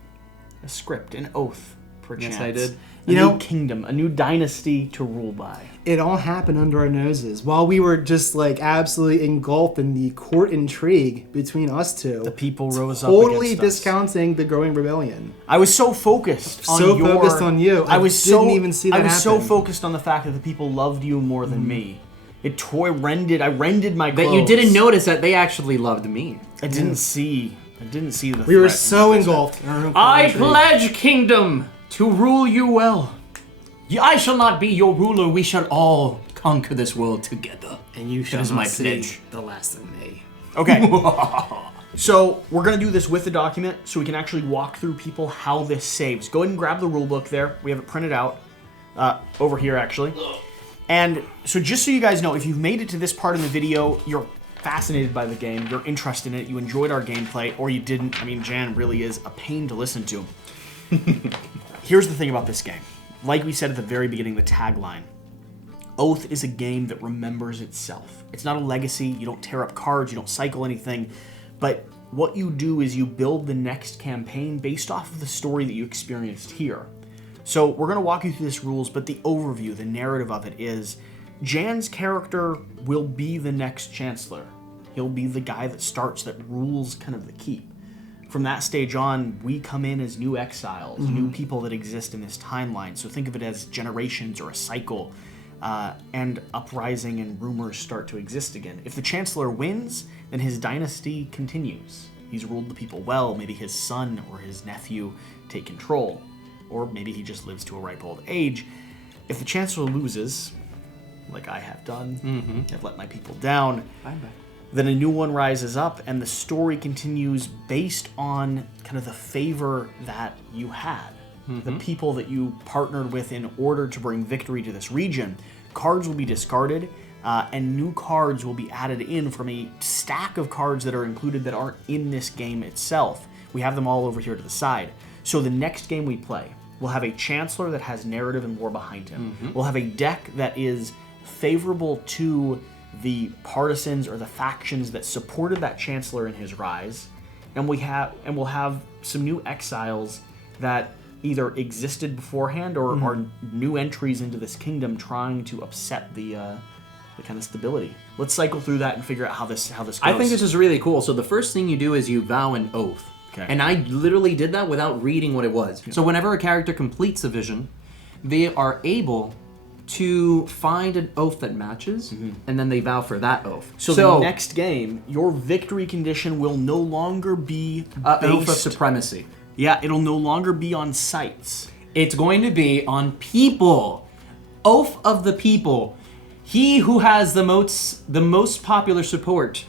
a script, an oath, perchance. Yes, I did. A new kingdom, a new dynasty to rule by. It all happened under our noses while we were just like absolutely engulfed in the court intrigue between us two. The people rose up totally against us. discounting the growing rebellion. I was so focused on focused on you. I didn't even see that I was so happen. focused on the fact that the people loved you more than me. I rended my clothes. That you didn't notice that they actually loved me. I didn't see the We were threat so in the desert. engulfed in our own I intrigue. pledge kingdom to rule you well. I shall not be your ruler. We shall all conquer this world together. And you shall is not my see pledge. the last of me. Okay. So we're gonna do this with the document so we can actually walk through people how this saves. Go ahead and grab the rule book there. We have it printed out over here actually. And so just so you guys know, if you've made it to this part of the video, you're fascinated by the game, you're interested in it, you enjoyed our gameplay, or you didn't. I mean, Jan really is a pain to listen to. Here's the thing about this game. Like we said at the very beginning, the tagline. Oath is a game that remembers itself. It's not a legacy, you don't tear up cards, you don't cycle anything, but what you do is you build the next campaign based off of the story that you experienced here. So we're going to walk you through this rules, but the overview, the narrative of it is Jan's character will be the next Chancellor. He'll be the guy that starts, that rules kind of the keep. From that stage on, we come in as new exiles, new people that exist in this timeline. So think of it as generations or a cycle, and uprising and rumors start to exist again. If the Chancellor wins, then his dynasty continues. He's ruled the people well. Maybe his son or his nephew take control, or maybe he just lives to a ripe old age. If the Chancellor loses, like I have done, I've let my people down, then a new one rises up, and the story continues based on kind of the favor that you had. The people that you partnered with in order to bring victory to this region. Cards will be discarded, and new cards will be added in from a stack of cards that are included that aren't in this game itself. We have them all over here to the side. So the next game we play, we'll have a Chancellor that has narrative and lore behind him. We'll have a deck that is favorable to the partisans or the factions that supported that Chancellor in his rise, and we'll have some new exiles that either existed beforehand or are new entries into this kingdom trying to upset the kind of stability. Let's cycle through that and figure out how this goes. I think this is really cool. So the first thing you do is you vow an oath. Okay. And I literally did that without reading what it was. So whenever a character completes a vision, they are able to find an oath that matches, and then they vow for that oath. So the next game, your victory condition will no longer be oath of based. supremacy. Yeah, it'll no longer be on sites. It's going to be on people. Oath of the people. He who has the most popular support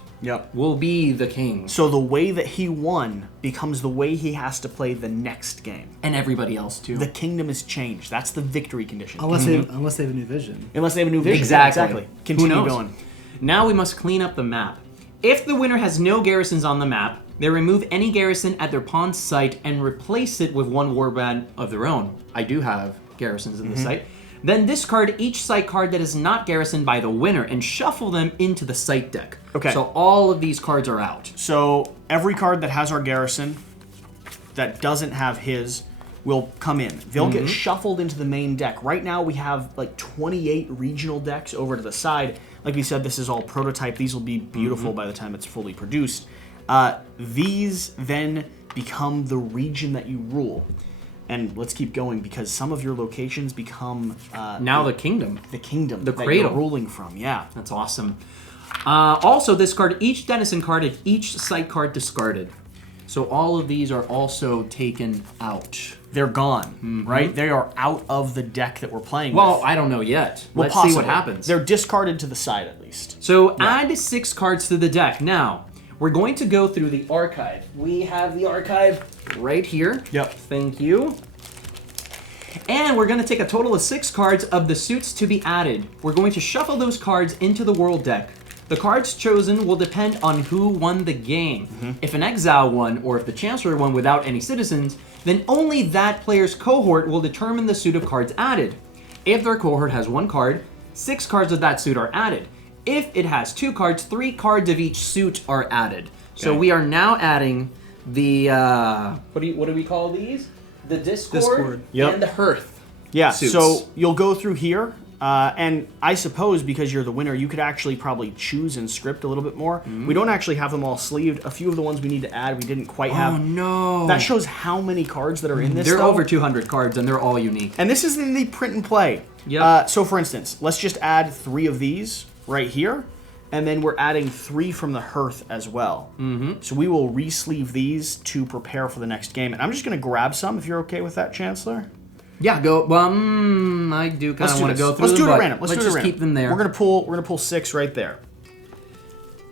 will be the king. So the way that he won becomes the way he has to play the next game. And everybody else too. The kingdom is changed. That's the victory condition. Unless they have a new vision. Unless they have a new vision. Exactly. Continue Who knows? going. Now we must clean up the map. If the winner has no garrisons on the map, They remove any garrison at their pawn site and replace it with one warband of their own. I do have garrisons in the site. Then discard each site card that is not garrisoned by the winner and shuffle them into the site deck. Okay. So all of these cards are out. So every card that has our garrison that doesn't have his will come in. They'll get shuffled into the main deck. Right now we have like 28 regional decks over to the side. Like we said, this is all prototype. These will be beautiful by the time it's fully produced. These then become the region that you rule. And let's keep going because some of your locations become Now the kingdom. the kingdom The that cradle. you're ruling from. Yeah. That's awesome. Also, discard each denizen card and each site card discarded. So all of these are also taken out. They're gone, right? They are out of the deck that we're playing Well, with. I don't know yet. Well, Let's see possibly. what happens. They're discarded to the side at least. So add 6 cards to the deck. Now, we're going to go through the archive. We have the archive right here. Yep. Thank you. And we're going to take a total of 6 cards of the suits to be added. We're going to shuffle those cards into the world deck. The cards chosen will depend on who won the game. If an Exile won, or if the Chancellor won without any citizens, then only that player's cohort will determine the suit of cards added. If their cohort has 1 card, 6 cards of that suit are added. If it has 2 cards, 3 cards of each suit are added. So Okay. we are now adding the what do we call these? The Discord, Yep. and the Hearth. Yeah, suits. so you'll go through here, and I suppose because you're the winner, you could actually probably choose and script a little bit more. We don't actually have them all sleeved. A few of the ones we need to add, we didn't quite have. Oh no! That shows how many cards that are in this. They're though. over 200 cards and they're all unique. And this is in the print and play. Yep. So for instance, let's just add 3 of these right here, and then we're adding 3 from the Hearth as well. So we will re-sleeve these to prepare for the next game. And I'm just going to grab some if you're okay with that, Chancellor. Yeah, go. Well, I do kind Let's of do want to this. go through Let's do them, it at but random. Let's do it at just random. keep them there. We're gonna pull 6 right there.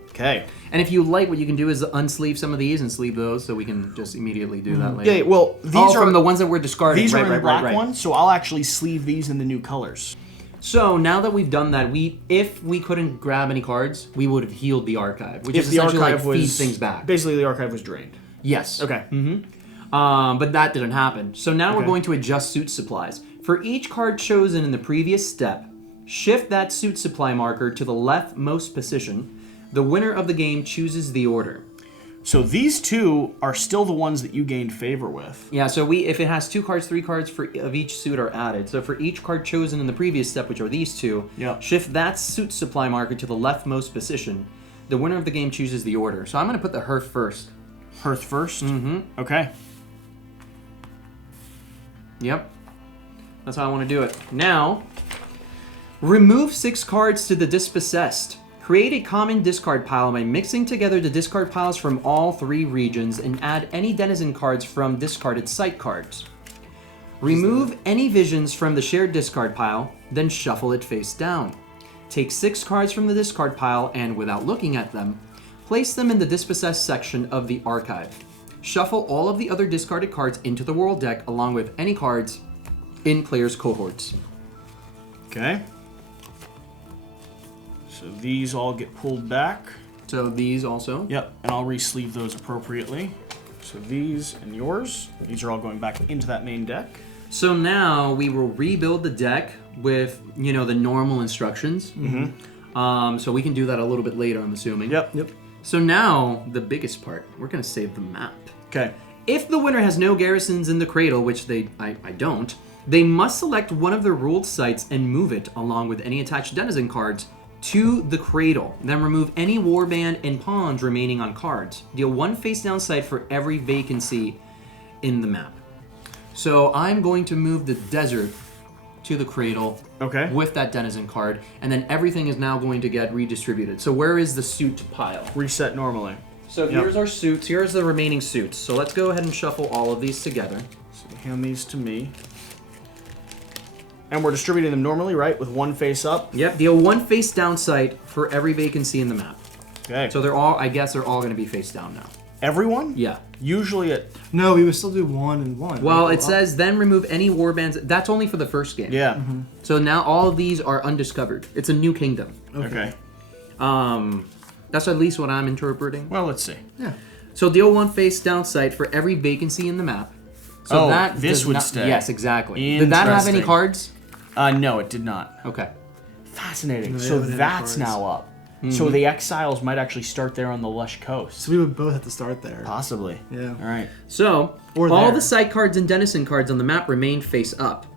Okay. And if you like, what you can do is unsleeve some of these and sleeve those, so we can just immediately do that later. Yeah. Well, these All are from the ones that we're discarding. These right, are in right, the black right, right. one, so I'll actually sleeve these in the new colors. So now that we've done that, if we couldn't grab any cards, we would have healed the archive, which If is the essentially archive like feed was things back. basically the archive was drained. Yes. Okay. But that didn't happen. So now we're Okay. going to adjust suit supplies. For each card chosen in the previous step, shift that suit supply marker to the leftmost position. The winner of the game chooses the order. So these 2 are still the ones that you gained favor with. Yeah, so if it has 2 cards, 3 cards of each suit are added. So for each card chosen in the previous step, which are these 2, Yep. shift that suit supply marker to the leftmost position. The winner of the game chooses the order. So I'm going to put the Hearth first. Hearth first. Okay. Yep. That's how I want to do it. Now, remove 6 cards to the dispossessed. Create a common discard pile by mixing together the discard piles from all 3 regions and add any denizen cards from discarded site cards. Remove any visions from the shared discard pile, then shuffle it face down. Take 6 cards from the discard pile and, without looking at them, place them in the dispossessed section of the archive. Shuffle all of the other discarded cards into the world deck along with any cards in players' cohorts. Okay. So these all get pulled back. So these also. Yep. And I'll re-sleeve those appropriately. So these and yours, these are all going back into that main deck. So now we will rebuild the deck with, the normal instructions. So we can do that a little bit later, I'm assuming. Yep. So now, the biggest part, we're going to save the map. Okay. If the winner has no garrisons in the cradle, which I don't, they must select one of their ruled sites and move it, along with any attached denizen cards, to the cradle. Then remove any warband and pawns remaining on cards. Deal 1 face-down site for every vacancy in the map. So I'm going to move the desert to the cradle with that denizen card, and then everything is now going to get redistributed. So where is the suit pile? Reset normally. So here's our suits. Here's the remaining suits. So let's go ahead and shuffle all of these together. So hand these to me. And we're distributing them normally, right? With 1 face up. Yep, deal 1 face down site for every vacancy in the map. Okay. So I guess they're all going to be face down now. Everyone? Yeah. Usually it. No, we would still do 1 and 1. Well, it says then remove any warbands. That's only for the first game. Yeah. So now all of these are undiscovered. It's a new kingdom. Okay. That's at least what I'm interpreting. Well, let's see. Yeah. So deal 1 face down sight for every vacancy in the map. So this would stay. Yes, exactly. Did that have any Interesting. cards? No, it did not. Okay. Fascinating. No, they So haven't had that's cards. now up. So the Exiles might actually start there on the Lush Coast. So we would both have to start there. Possibly. Yeah. All right. So, Or all there. the side cards and Denizen cards on the map remain face up.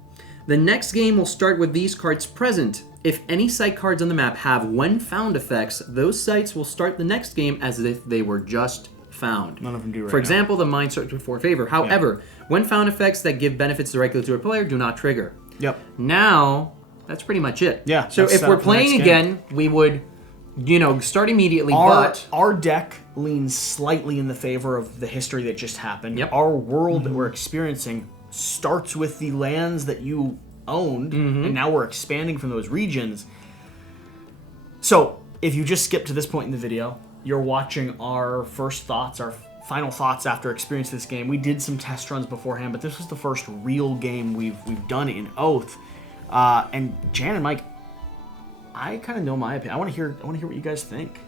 The next game will start with these cards present. If any site cards on the map have when found effects, those sites will start the next game as if they were just found. None of them do right For now. example, the mine starts with 4 favor. However, when found effects that give benefits directly to a player do not trigger. Yep. Now, that's pretty much it. Yeah, So that's if set we're up for the next playing game. again, we would, start immediately, Our deck leans slightly in the favor of the history that just happened. Yep. Our world that we're experiencing starts with the lands that you owned, and now we're expanding from those regions. So, if you just skip to this point in the video, you're watching our first thoughts, our final thoughts after experiencing this game. We did some test runs beforehand, but this was the first real game we've done in Oath. And Jan and Mike, I kind of know my opinion. I want to hear what you guys think.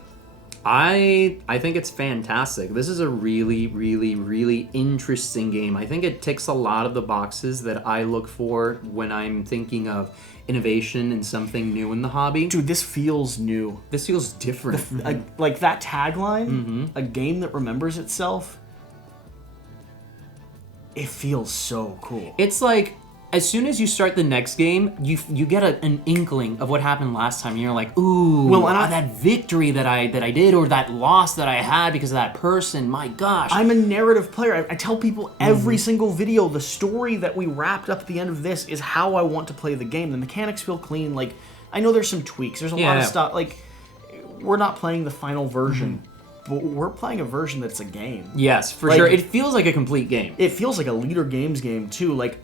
I think it's fantastic. This is a really, really, really interesting game. I think it ticks a lot of the boxes that I look for when I'm thinking of innovation and something new in the hobby. Dude, this feels new. This feels different. Like that tagline, a game that remembers itself. It feels so cool. It's like, as soon as you start the next game, you get an inkling of what happened last time. And you're like, ooh, Well, and that victory that I did, or that loss that I had because of that person. My gosh. I'm a narrative player. I tell people every single video, the story that we wrapped up at the end of this is how I want to play the game. The mechanics feel clean. Like, I know there's some tweaks. There's a lot of stuff. Like, we're not playing the final version, but we're playing a version that's a game. Yes, for Like- sure. It feels like a complete game. It feels like a Leader Games game, too. Like,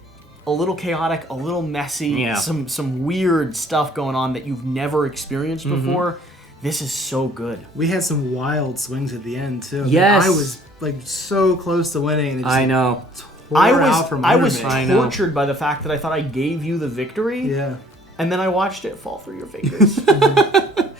a little chaotic, a little messy, Yeah. some weird stuff going on that you've never experienced before. This is so good. We had some wild swings at the end too. Yes. I was like so close to winning. And it just I know. tore out from I under was me. I know. tortured by the fact that I thought I gave you the victory, Yeah. and then I watched it fall through your fingers.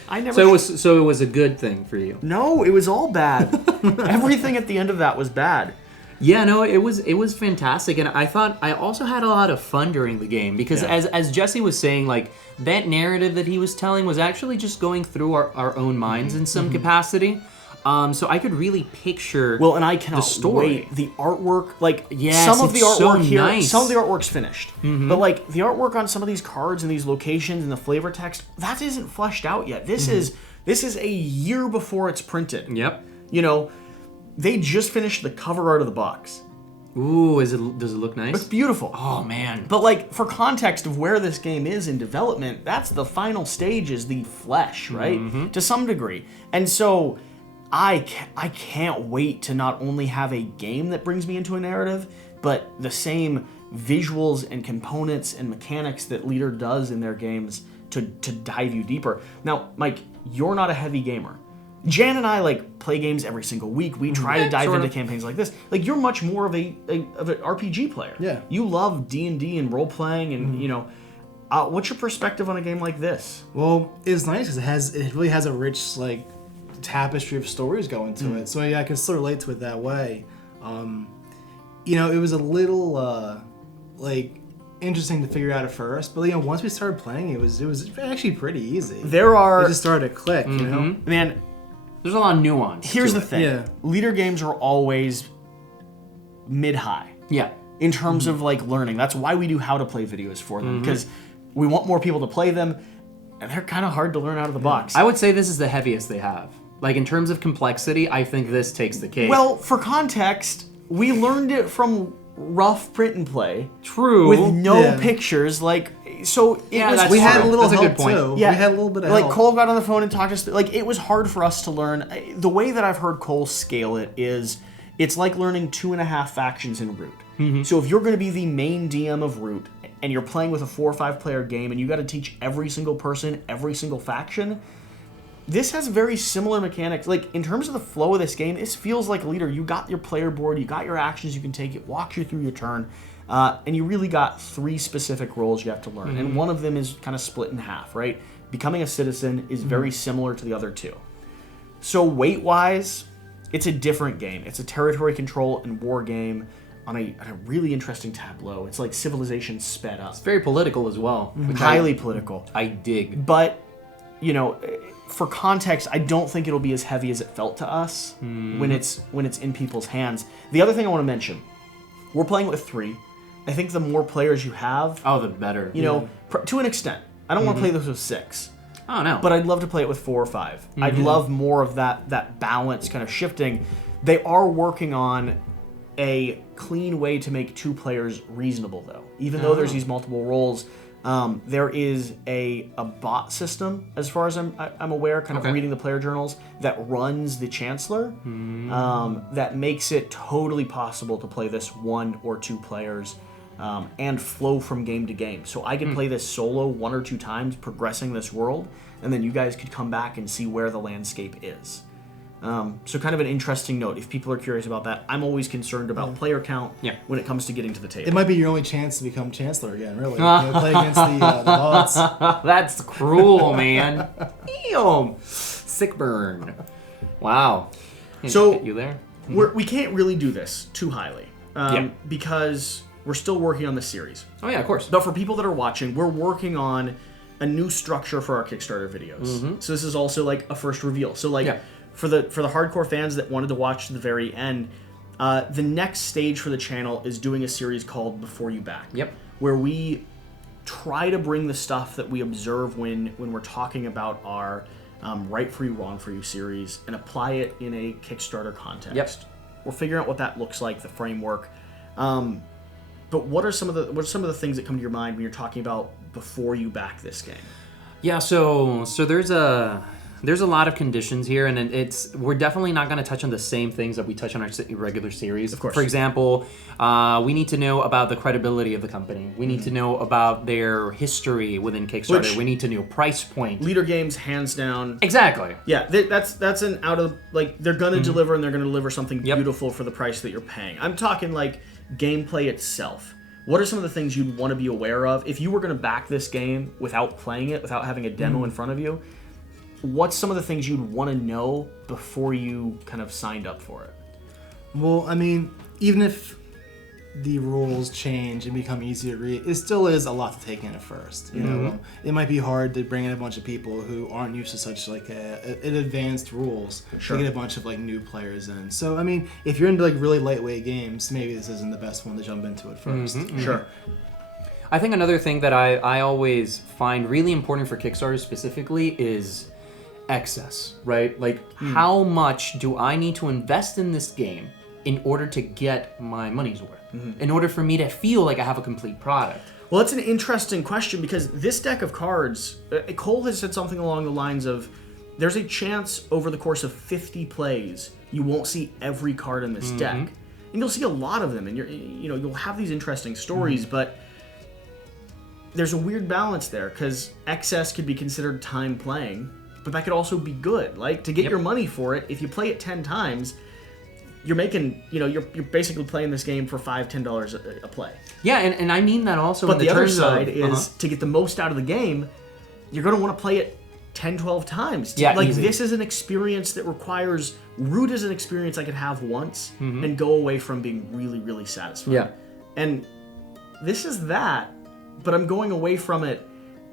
I never. So it was a good thing for you. No, it was all bad. Everything at the end of that was bad. Yeah, no, it was fantastic, and I thought I also had a lot of fun during the game because as Jesse was saying, like that narrative that he was telling was actually just going through our own minds in some capacity. So I could really picture. Well, and I cannot story. wait. The artwork, like Yes, some of the it's so artwork here, nice. some of the artwork's finished, but like the artwork on some of these cards and these locations and the flavor text, that isn't fleshed out yet. This is a year before it's printed. Yep. You know, they just finished the cover art of the box. Ooh, does it look nice? It's beautiful. Oh man. But like for context of where this game is in development, that's the final stage is the flesh, right? To some degree. And so I can't wait to not only have a game that brings me into a narrative, but the same visuals and components and mechanics that Leader does in their games to dive you deeper. Now, Mike, you're not a heavy gamer. Jan and I like play games every single week. We try to dive into campaigns like this. Like you're much more of an RPG player. Yeah. You love D&D and role playing, and you know, what's your perspective on a game like this? Well, it's nice because it really has a rich like tapestry of stories going to it. So yeah, I can still relate to it that way. You know, it was a little like interesting to figure out at first, but you know, once we started playing, it was actually pretty easy. It just started to click, you know. Man, There's a lot of nuance. here's to the it. thing. Yeah. Leader games are always mid-high Yeah. in terms of like learning. That's why we do how to play videos for them, because we want more people to play them, and they're kind of hard to learn out of the box. I would say this is the heaviest they have. Like in terms of complexity, I think this takes the cake. Well, for context, we learned it from rough print and play. True. With no Yeah. pictures, like so. Yeah, was that's We had a true. little That's a help good point. too. Yeah, We had a little bit of like help. Cole got on the phone and talked us. Like it was hard for us to learn. The way that I've heard Cole scale it is, it's like learning 2.5 factions in Root. So if you're going to be the main DM of Root and you're playing with a 4 or 5 player game and you got to teach every single person every single faction, this has very similar mechanics. Like in terms of the flow of this game, this feels like Leader. You got your player board, you got your actions you can take. It walks you through your turn. And you really got 3 specific roles you have to learn. And one of them is kind of split in half, right? Becoming a citizen is very similar to the other 2. So weight-wise, it's a different game. It's a territory control and war game on a really interesting tableau. It's like Civilization sped up. It's very political as well. which Highly political. I dig. But, for context, I don't think it'll be as heavy as it felt to us when it's in people's hands. The other thing I want to mention, we're playing with 3. I think the more players you have, the better. To an extent. I don't want to play this with 6. Oh, no. But I'd love to play it with 4 or 5. I'd love more of that balance kind of shifting. They are working on a clean way to make 2 players reasonable, though. Even though there's these multiple roles, there is a bot system, as far as I'm aware, kind of reading the player journals, that runs the Chancellor, that makes it totally possible to play this 1 or 2 players and flow from game to game. So I could play this solo 1 or 2 times, progressing this world, and then you guys could come back and see where the landscape is. So kind of an interesting note. If people are curious about that, I'm always concerned about player count when it comes to getting to the table. It might be your only chance to become Chancellor again, really. Play against the bots. That's cruel, man. Damn. Sick burn. Wow. So Hit you there? we can't really do this too highly because we're still working on the series. Oh, yeah, of course. But for people that are watching, we're working on a new structure for our Kickstarter videos. So this is also like a first reveal. So for the hardcore fans that wanted to watch to the very end, the next stage for the channel is doing a series called Before You Back. Yep. Where we try to bring the stuff that we observe when we're talking about our Right For You, Wrong For You series and apply it in a Kickstarter context. Yep. We're figuring out what that looks like, the framework. But what are some of the things that come to your mind when you're talking about before you back this game? Yeah, so there's a lot of conditions here, and we're definitely not going to touch on the same things that we touch on our regular series. Of course. For example, we need to know about the credibility of the company. We need to know about their history within Kickstarter. We need to know price point. Leader Games, hands down. Exactly. Yeah, that's an out of, like, they're going to deliver, and they're going to deliver something beautiful for the price that you're paying. I'm talking, like, gameplay itself. What are some of the things you'd want to be aware of? If you were going to back this game without playing it, without having a demo in front of you, what's some of the things you'd want to know before you kind of signed up for it? Well, I mean, even if the rules change and become easy to read, it still is a lot to take in at first. You know, it might be hard to bring in a bunch of people who aren't used to such like an advanced rules to get a bunch of like new players in. So, I mean, if you're into like really lightweight games, maybe this isn't the best one to jump into at first. Sure. I think another thing that I always find really important for Kickstarter specifically is excess, right? Like, how much do I need to invest in this game in order to get my money's worth? In order for me to feel like I have a complete product? Well, that's an interesting question because this deck of cards, Cole has said something along the lines of, there's a chance over the course of 50 plays, you won't see every card in this deck. And you'll see a lot of them, and you'll have these interesting stories, but there's a weird balance there because excess could be considered time playing, but that could also be good. Like, to get your money for it, if you play it 10 times, you're making, you're basically playing this game for $5-10 a play. Yeah, and I mean that also. But in the other terms side of, is to get the most out of the game, you're going to want to play it 10-12 times. Yeah, like easy. This is an experience that requires, Root is an experience I could have once and go away from being really, really satisfied. Yeah. And this is that, but I'm going away from it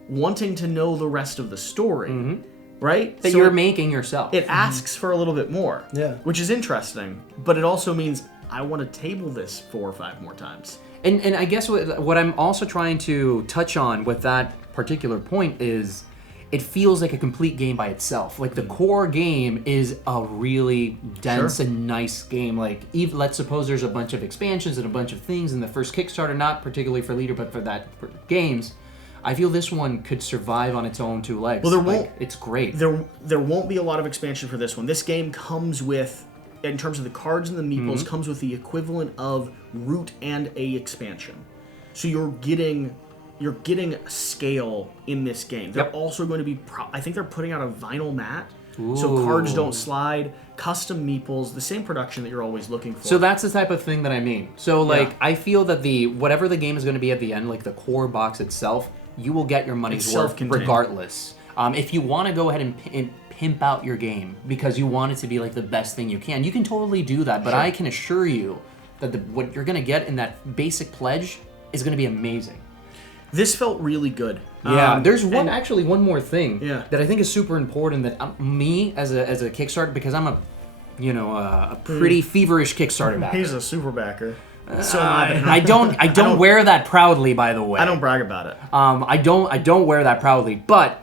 wanting to know the rest of the story. Right? that you're making yourself. It asks for a little bit more. Yeah. Which is interesting, but it also means I want to table this 4 or 5 more times. And I guess what I'm also trying to touch on with that particular point is it feels like a complete game by itself. Like, the core game is a really dense and nice game. Like, let's suppose there's a bunch of expansions and a bunch of things in the first Kickstarter, not particularly for Leader, but for games. I feel this one could survive on its own 2 legs. Well, there won't. It's great. There won't be a lot of expansion for this one. This game comes with, in terms of the cards and the meeples, comes with the equivalent of Root and a expansion. So you're getting scale in this game. They're also going to be, I think they're putting out a vinyl mat. So cards don't slide, custom meeples, the same production that you're always looking for. So that's the type of thing that I mean. So, like, I feel that whatever the game is going to be at the end, like the core box itself, you will get your money's worth regardless. If you want to go ahead and pimp out your game because you want it to be like the best thing you can. You can totally do that, but I can assure you that what you're gonna get in that basic pledge is gonna be amazing. This felt really good. Yeah, there's actually one more thing Yeah. that I think is super important that me as a Kickstarter, because I'm a pretty feverish Kickstarter backer. He's a super backer. So am I don't wear that proudly, by the way. I don't brag about it. I don't wear that proudly, but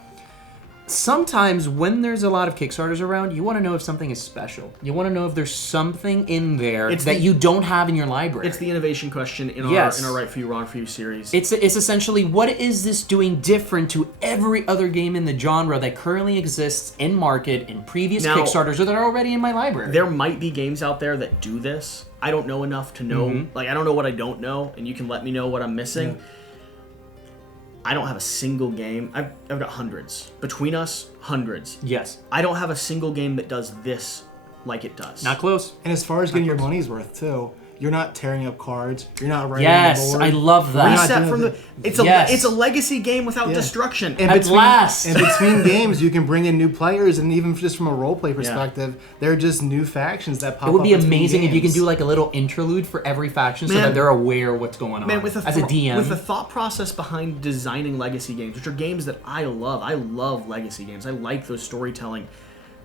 sometimes when there's a lot of Kickstarters around, you want to know if something is special. You want to know if there's something in there that you don't have in your library. It's the innovation question in our Right For You, Wrong For You series. It's essentially, what is this doing different to every other game in the genre that currently exists in market in previous Kickstarters or that are already in my library? There might be games out there that do this. I don't know enough to know. Like, I don't know what I don't know, and you can let me know what I'm missing. Yeah. I don't have a single game. I've got hundreds. Between us, hundreds. Yes. I don't have a single game that does this like it does. Not close. And as far as getting your money's worth, too, you're not tearing up cards. You're not writing the board. I love that. Reset from the. It's a legacy game without destruction. And between games, you can bring in new players, and even just from a roleplay perspective, there are just new factions that pop up. It would be amazing if you can do like a little interlude for every faction so that they're aware what's going on. As a DM, with the thought process behind designing legacy games, which are games that I love. I love legacy games. I like those storytelling.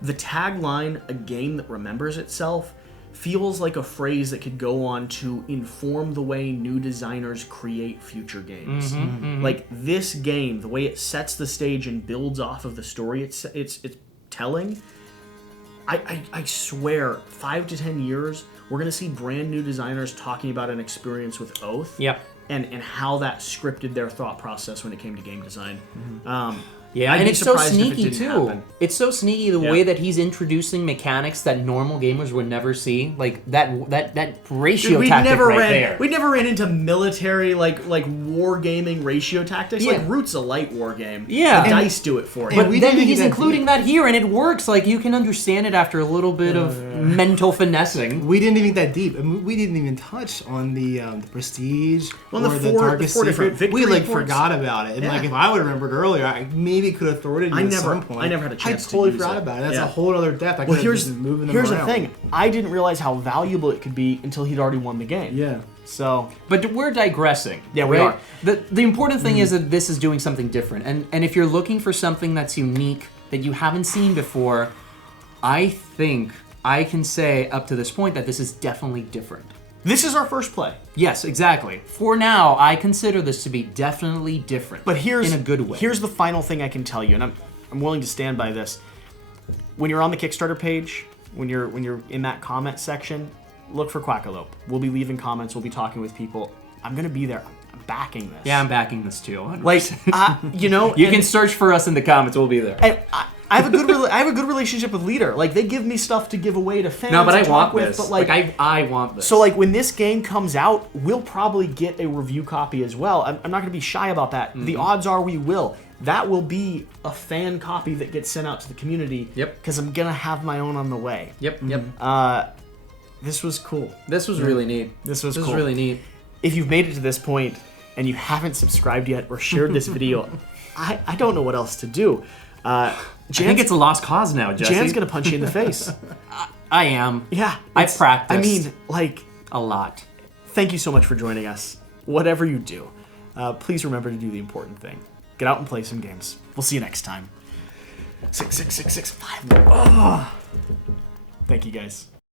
The tagline, "A game that remembers itself," feels like a phrase that could go on to inform the way new designers create future games. Like, this game, the way it sets the stage and builds off of the story it's telling, I swear, 5 to 10 years, we're going to see brand new designers talking about an experience with Oath. Yep. And how that scripted their thought process when it came to game design. And it's so sneaky too. It's so sneaky the way that he's introducing mechanics that normal gamers would never see, like that ratio tactic there. We never ran into military like wargaming ratio tactics. Like Root's a light war game. Yeah, the dice do it for you. But then he's including that here, and it works. Like, you can understand it after a little bit of mental finessing. We didn't even get that deep. We didn't even touch on the Prestige or the Darkest Secret. We forgot about it. And like, if I would have remembered earlier, I maybe could have thrown it in at some point. I never had a chance I totally forgot about it. That's a whole other depth. I could have just moving them around. Here's the thing. I didn't realize how valuable it could be until he'd already won the game. Yeah. So, but we're digressing. Yeah, we are. The important thing is that this is doing something different. And if you're looking for something that's unique that you haven't seen before, I think I can say up to this point that this is definitely different. This is our first play. Yes, exactly. For now, I consider this to be definitely different. But here's in a good way. Here's the final thing I can tell you, and I'm willing to stand by this. When you're on the Kickstarter page, when you're in that comment section, look for Quackalope. We'll be leaving comments. We'll be talking with people. I'm gonna be there. I'm backing this. Yeah, I'm backing this too. 100%. Like, you can search for us in the comments. We'll be there. And I have a good relationship with Leader. Like, they give me stuff to give away to fans. No, but I want with, this. But like I want this. So like, when this game comes out, we'll probably get a review copy as well. I'm not going to be shy about that. The odds are we will. That will be a fan copy that gets sent out to the community. Yep. Because I'm gonna have my own on the way. Yep. This was cool. This was really neat. This was cool. Really neat. If you've made it to this point and you haven't subscribed yet or shared this video, I don't know what else to do. I think it's a lost cause now, Jesse. Jan's gonna punch you in the face. I am. Yeah. I've practiced. I mean, like, a lot. Thank you so much for joining us. Whatever you do, please remember to do the important thing. Get out and play some games. We'll see you next time. 6, 6, 6, 6, 5. Oh. Thank you, guys.